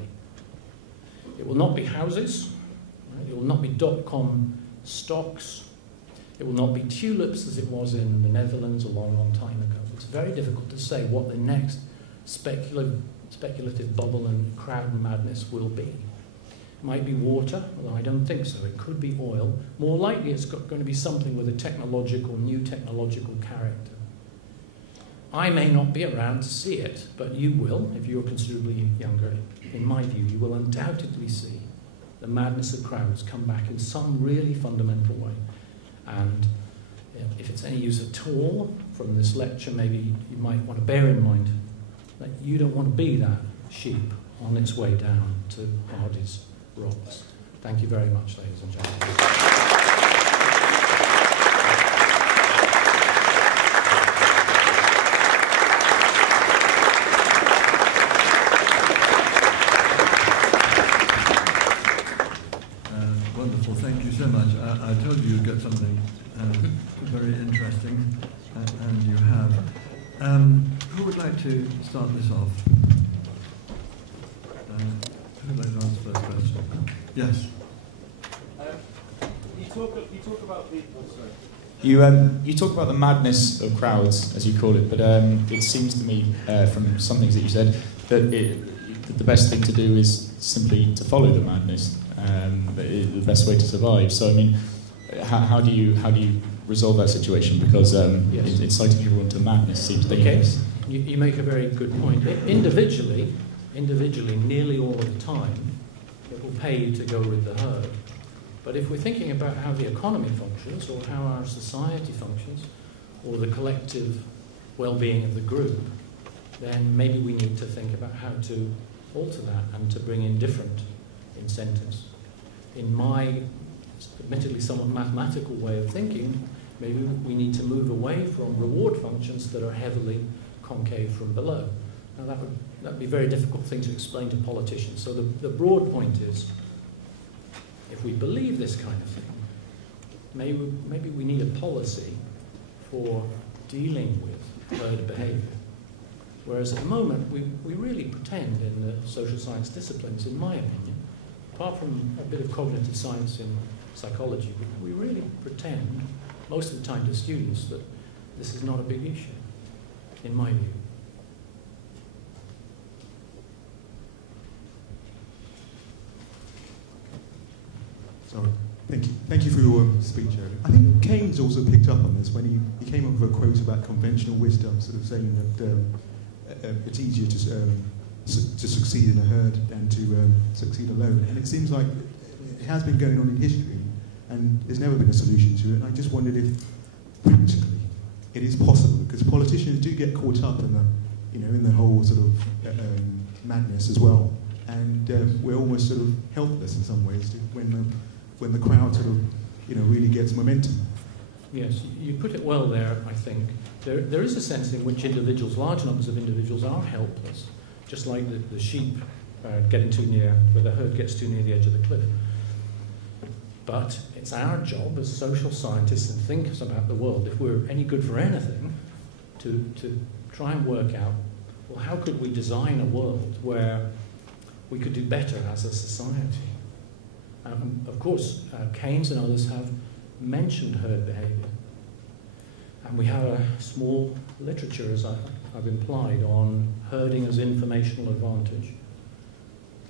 It will not be houses, right? It will not be dot-com stocks, it will not be tulips as it was in the Netherlands a long, long time ago. It's very difficult to say what the next speculative bubble and crowd madness will be. It might be water, although I don't think so. It could be oil. More likely it's going to be something with a new technological character. I may not be around to see it, but you will, if you're considerably younger. In my view, you will undoubtedly see the madness of crowds come back in some really fundamental way. And if it's any use at all from this lecture, maybe you might want to bear in mind that you don't want to be that sheep on its way down to Hardy's rocks. Thank you very much, ladies and gentlemen. Wonderful, thank you so much. I told you you'd get something very interesting, and you have. Who would like to start this off? Who would like to ask the first question? Yes. You talk about the. Sorry. You talk about the madness of crowds, as you call it, but it seems to me from some things that you said that the best thing to do is simply to follow the madness. The best way to survive. So, I mean, how do you resolve that situation? Because inciting people into madness seems dangerous. Okay. You make a very good point. Individually, nearly all of the time, it will pay you to go with the herd. But if we're thinking about how the economy functions, or how our society functions, or the collective well-being of the group, then maybe we need to think about how to alter that and to bring in different incentives. In my admittedly somewhat mathematical way of thinking, maybe we need to move away from reward functions that are heavily concave from below. Now that would be a very difficult thing to explain to politicians. So the broad point is, if we believe this kind of thing, maybe we need a policy for dealing with herd behaviour. Whereas at the moment, we really pretend in the social science disciplines, in my opinion, apart from a bit of cognitive science in psychology, we really pretend most of the time to students that this is not a big issue, in my view. Sorry. Thank you for your speech, Eric. I think Keynes also picked up on this when he came up with a quote about conventional wisdom, sort of saying that it's easier to succeed in a herd than to succeed alone. And it seems like it has been going on in history, and there's never been a solution to it. And I just wondered if practically it is possible, because politicians do get caught up in the whole sort of madness as well, and we're almost sort of helpless in some ways when the crowd sort of really gets momentum. Yes, you put it well there, I think. There is a sense in which individuals, large numbers of individuals, are helpless, just like the sheep getting too near, where the herd gets too near the edge of the cliff. But it's our job as social scientists and thinkers about the world, if we're any good for anything, to try and work out, well, how could we design a world where we could do better as a society? Of course, Keynes and others have mentioned herd behaviour. And we have a small literature, as I've implied, on herding as informational advantage.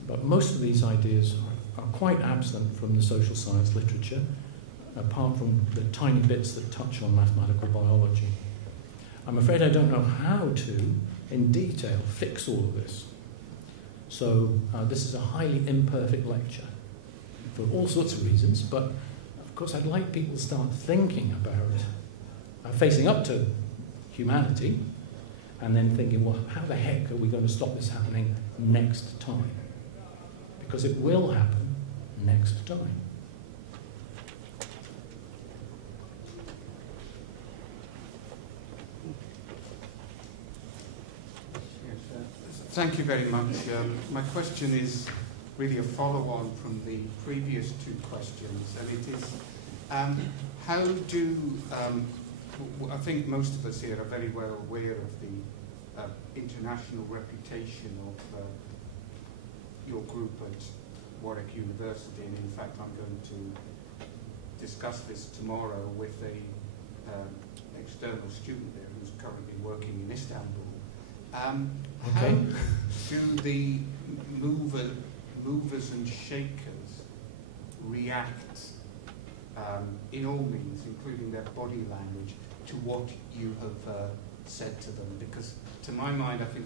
But most of these ideas are quite absent from the social science literature, apart from the tiny bits that touch on mathematical biology. I'm afraid I don't know how to, in detail, fix all of this. So this is a highly imperfect lecture for all sorts of reasons, but of course I'd like people to start thinking about facing up to humanity and then thinking, well, how the heck are we going to stop this happening next time? Because it will happen next time. Thank you very much. My question is really a follow-on from the previous two questions, and it is, how do, I think most of us here are very well aware of the international reputation of your group at Warwick University, and in fact I'm going to discuss this tomorrow with an external student there who's currently working in Istanbul. How do the movers and shakers react in all means, including their body language, to what you have said to them? Because to my mind, I think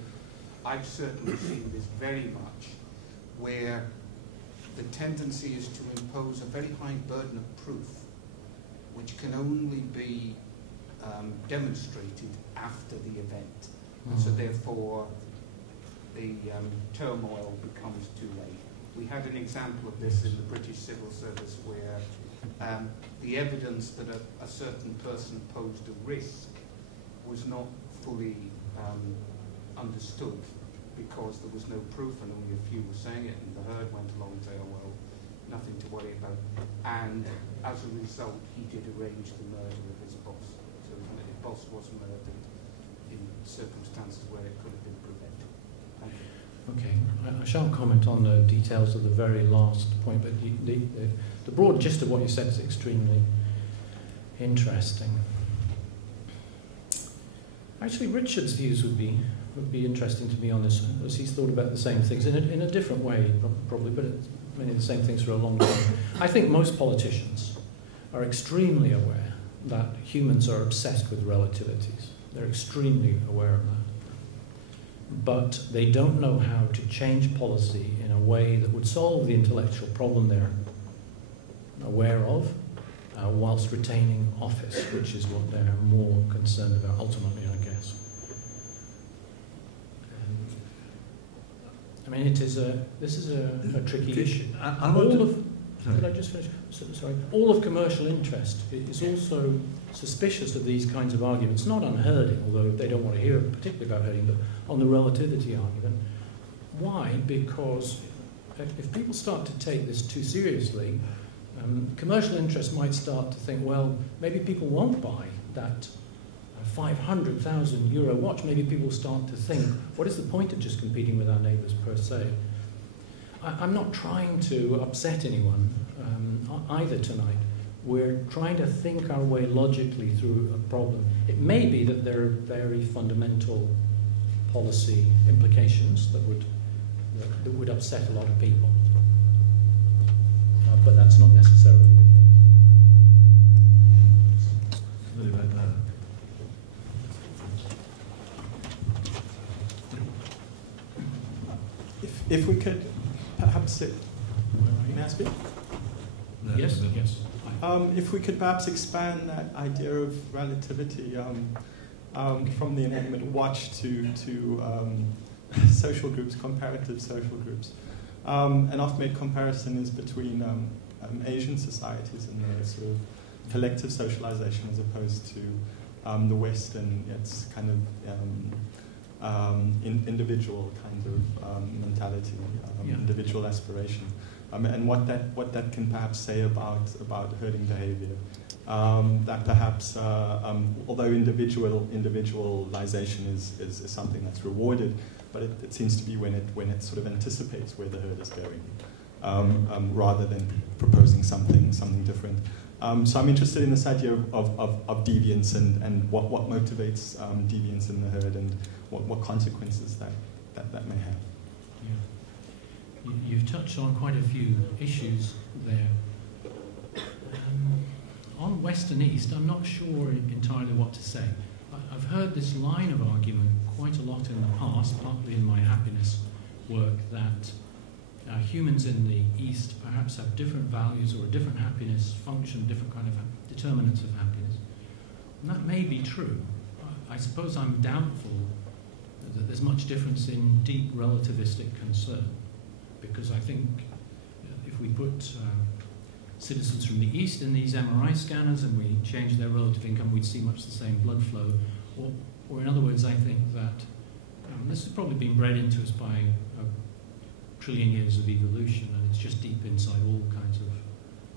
I've certainly seen this very much, where the tendency is to impose a very high burden of proof, which can only be demonstrated after the event. Mm-hmm. So therefore, the turmoil becomes too late. We had an example of this in the British Civil Service where the evidence that a certain person posed a risk was not fully understood because there was no proof and only a few were saying it, and the herd went along and said, oh well, nothing to worry about. And as a result, he did arrange the murder of his boss. So his boss was murdered in circumstances where it could have been prevented. Thank you. Okay, I shan't comment on the details of the very last point, but the broad gist of what you said is extremely interesting. Actually, Richard's views would be interesting to me on this, as he's thought about the same things in a different way, probably, but many of the same things for a long time. I think most politicians are extremely aware that humans are obsessed with relativities. They're extremely aware of that. But they don't know how to change policy in a way that would solve the intellectual problem they're aware of, whilst retaining office, which is what they're more concerned about ultimately, I guess. I mean, this is a tricky issue. Could I just finish? Sorry. All of commercial interest is also suspicious of these kinds of arguments, not on herding, although they don't want to hear particularly about herding, but on the relativity argument. Why? Because if people start to take this too seriously, commercial interest might start to think, well, maybe people won't buy that €500,000 watch. Maybe people start to think, what is the point of just competing with our neighbours per se? I'm not trying to upset anyone either tonight. We're trying to think our way logically through a problem. It may be that there are very fundamental policy implications that would upset a lot of people, but that's not necessarily the case. If we could perhaps sit. May I speak? No. Yes, yes. If we could perhaps expand that idea of relativity from the inanimate watch to social groups, comparative social groups. An oft-made comparison is between Asian societies and their sort of collective socialization as opposed to the West and its kind of individual kind of mentality, individual aspiration, and what that can perhaps say about herding behavior. That perhaps, although individualization is something that's rewarded, but it seems to be when it sort of anticipates where the herd is going, rather than proposing something different. So I'm interested in this idea of deviance and what motivates deviance in the herd and what consequences that may have. Yeah. You've touched on quite a few issues there. On West and East, I'm not sure entirely what to say. I've heard this line of argument quite a lot in the past, partly in my happiness work, that humans in the East perhaps have different values or a different happiness function, different kind of determinants of happiness. And that may be true. I suppose I'm doubtful that there's much difference in deep relativistic concern, because I think if we put citizens from the East in these MRI scanners and we change their relative income, we'd see much the same blood flow. Or in other words, I think that this has probably been bred into us by a trillion years of evolution, and it's just deep inside all kinds of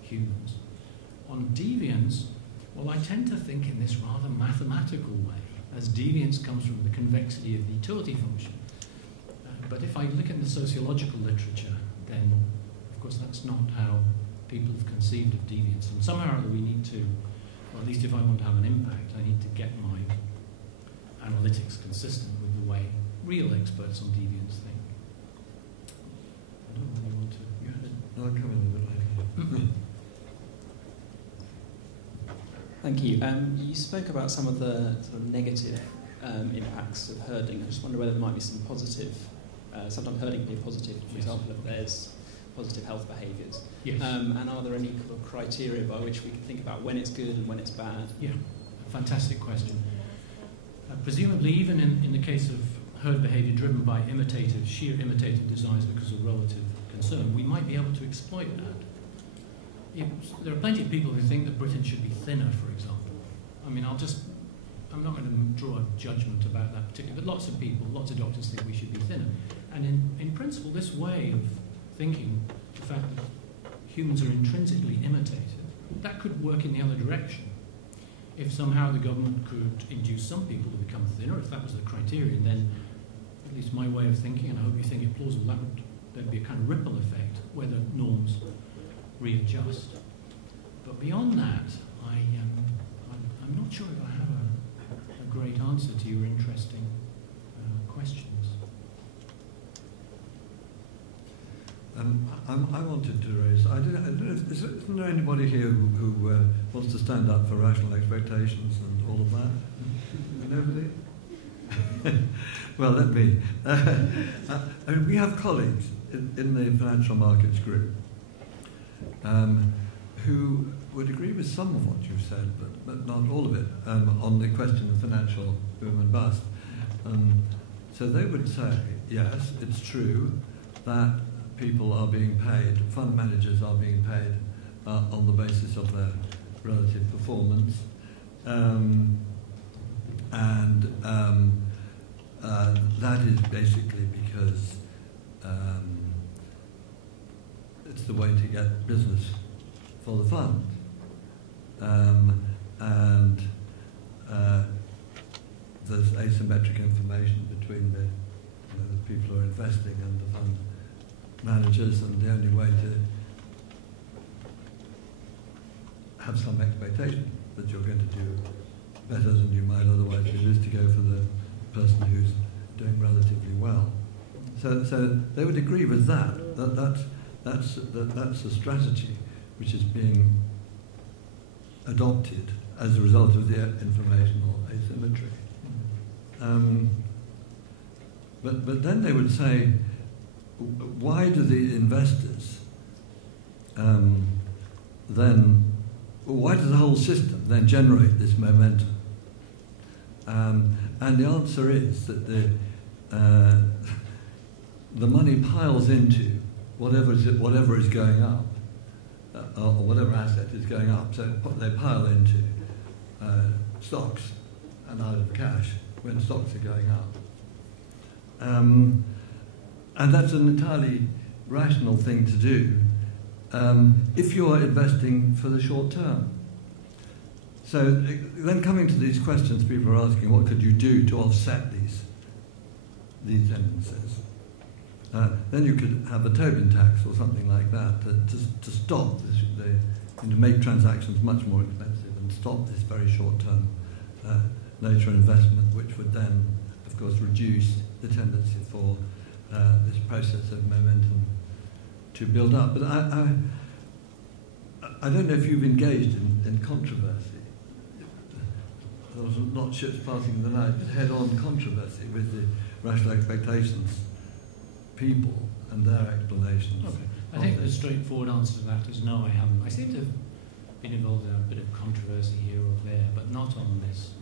humans. On deviance, well, I tend to think in this rather mathematical way, as deviance comes from the convexity of the utility function. But if I look at the sociological literature, then, of course, that's not how people have conceived of deviance. And somehow or other we need to, or at least if I want to have an impact, I need to get my analytics consistent with the way real experts on deviance think. I don't really want to... You had it? I'll come in a bit later. Thank you. You spoke about some of the sort of negative impacts of herding. I just wonder whether there might be some positive. Sometimes herding can be positive, for example, if there's positive health behaviours. Yes. And are there any criteria by which we can think about when it's good and when it's bad? Yeah, fantastic question. Presumably, even in the case of herd behaviour driven by sheer imitative desires because of relative concern, we might be able to exploit that. There are plenty of people who think that Britain should be thinner, for example. I mean, I'm not going to draw a judgment about that particularly, but lots of people, lots of doctors think we should be thinner. And in principle, this way of thinking, the fact that humans are intrinsically imitative, that could work in the other direction. If somehow the government could induce some people to become thinner, if that was the criterion, then at least my way of thinking, and I hope you think it plausible, there'd be a kind of ripple effect where the norms readjust. But beyond that, I'm not sure if I have a great answer to your interesting questions. I wanted to raise. I don't know. Isn't there anybody here who wants to stand up for rational expectations and all of that? Nobody. Well, let me. I mean, we have colleagues in the financial markets group who would agree with some of what you've said, but not all of it, on the question of financial boom and bust. So they would say, yes, it's true that people are being paid, fund managers are being paid on the basis of their relative performance, that is basically because it's the way to get business for the fund, and there's asymmetric information between the people who are investing and the fund managers, and the only way to have some expectation that you're going to do better than you might otherwise do is to go for the person who's doing relatively well. So they would agree with that's a strategy which is being adopted as a result of the informational asymmetry. But then they would say, why do the investors then why does the whole system then generate this momentum? And the answer is that the money piles into whatever is going up, or whatever asset is going up. So they pile into stocks and out of cash when stocks are going up. And that's an entirely rational thing to do if you're investing for the short term. So then coming to these questions, people are asking, what could you do to offset these tendencies? Then you could have a Tobin tax or something like that to stop this, to make transactions much more expensive and stop this very short-term nature of investment, which would then, of course, reduce the tendency for this process of momentum to build up. But I don't know if you've engaged in controversy. There was not ships passing in the night, but head-on controversy with the rational expectations people and their explanations. Okay. I think the straightforward answer to that is no, I haven't. I seem to have been involved in a bit of controversy here or there, but not on this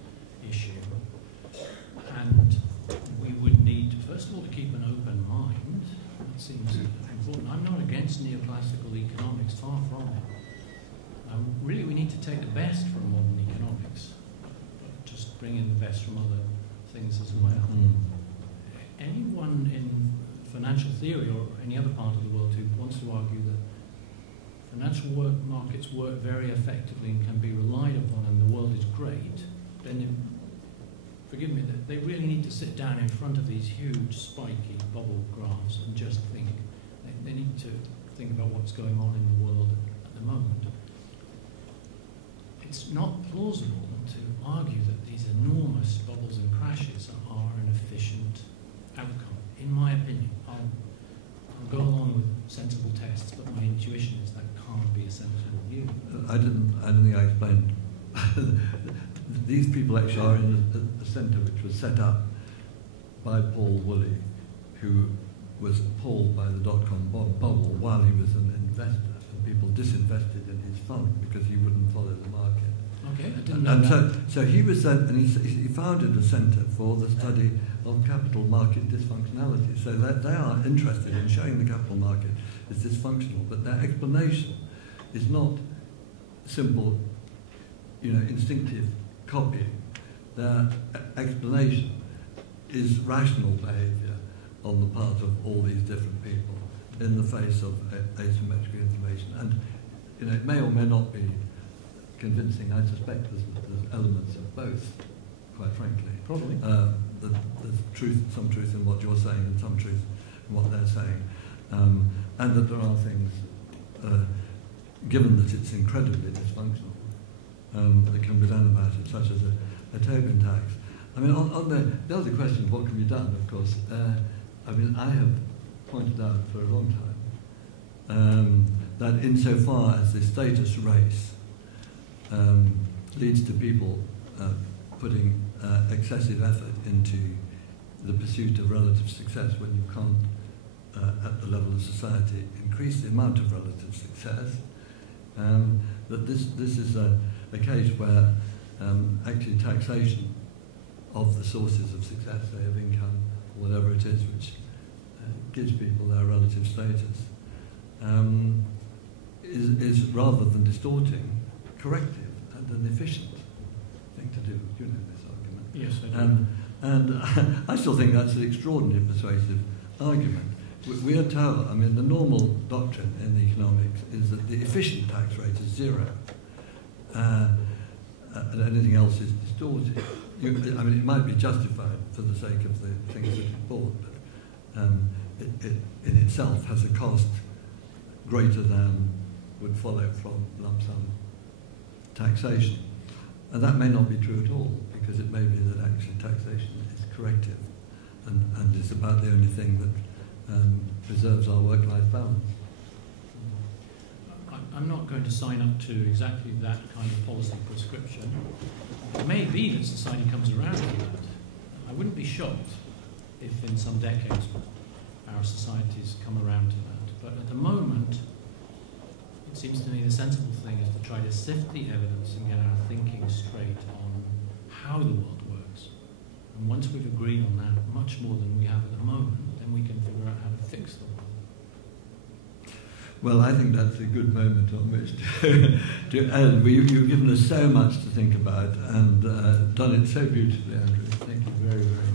issue. And we would need, first of all, to keep an open mind. That seems important. I'm not against neoclassical economics, far from it. Really, we need to take the best from modern economics, but just bring in the best from other things as well. Anyone in financial theory or any other part of the world who wants to argue that financial markets work very effectively and can be relied upon and the world is great, then, forgive me, they really need to sit down in front of these huge spiky bubble graphs and just think. They need to think about what's going on in the world at the moment. It's not plausible to argue that these enormous bubbles and crashes are an efficient outcome, in my opinion. I'll go along with sensible tests, but my intuition is that can't be a sensible view. I don't think I explained. These people actually are in a centre which was set up by Paul Woolley, who was appalled by the dot-com bubble while he was an investor, and people disinvested in his fund because he wouldn't follow the market. Okay, I didn't know that. So he was then, and he founded a centre for the study of capital market dysfunctionality. So that they are interested in showing the capital market is dysfunctional, but their explanation is not simple, instinctive copying. Their explanation is rational behaviour on the part of all these different people in the face of asymmetric information. And it may or may not be convincing. I suspect there's elements of both, quite frankly. Probably. There's some truth in what you're saying and some truth in what they're saying. And that there are things, given that it's incredibly dysfunctional, that can be done about it, such as a Tobin tax. I mean, on the other question of what can be done, of course, I have pointed out for a long time that insofar as the status race leads to people putting excessive effort into the pursuit of relative success when you can't, at the level of society, increase the amount of relative success, that this is a case where actually taxation of the sources of success, say of income, or whatever it is, which gives people their relative status, is rather than distorting, corrective and an efficient thing to do. You know this argument. Yes, I do. And I still think that's an extraordinarily persuasive argument. We are told, the normal doctrine in economics is that the efficient tax rate is zero, and anything else is distorted. It might be justified for the sake of the things that it bought, but it in itself has a cost greater than would follow from lump sum taxation. And that may not be true at all, because it may be that actually taxation is corrective and is about the only thing that preserves our work-life balance. I'm not going to sign up to exactly that kind of policy prescription. It may be that society comes around to that. I wouldn't be shocked if in some decades our societies come around to that. But at the moment, seems to me the sensible thing is to try to sift the evidence and get our thinking straight on how the world works. And once we've agreed on that, much more than we have at the moment, then we can figure out how to fix the world. Well, I think that's a good moment on which to end. You've given us so much to think about and done it so beautifully, Andrew. Thank you very, very much.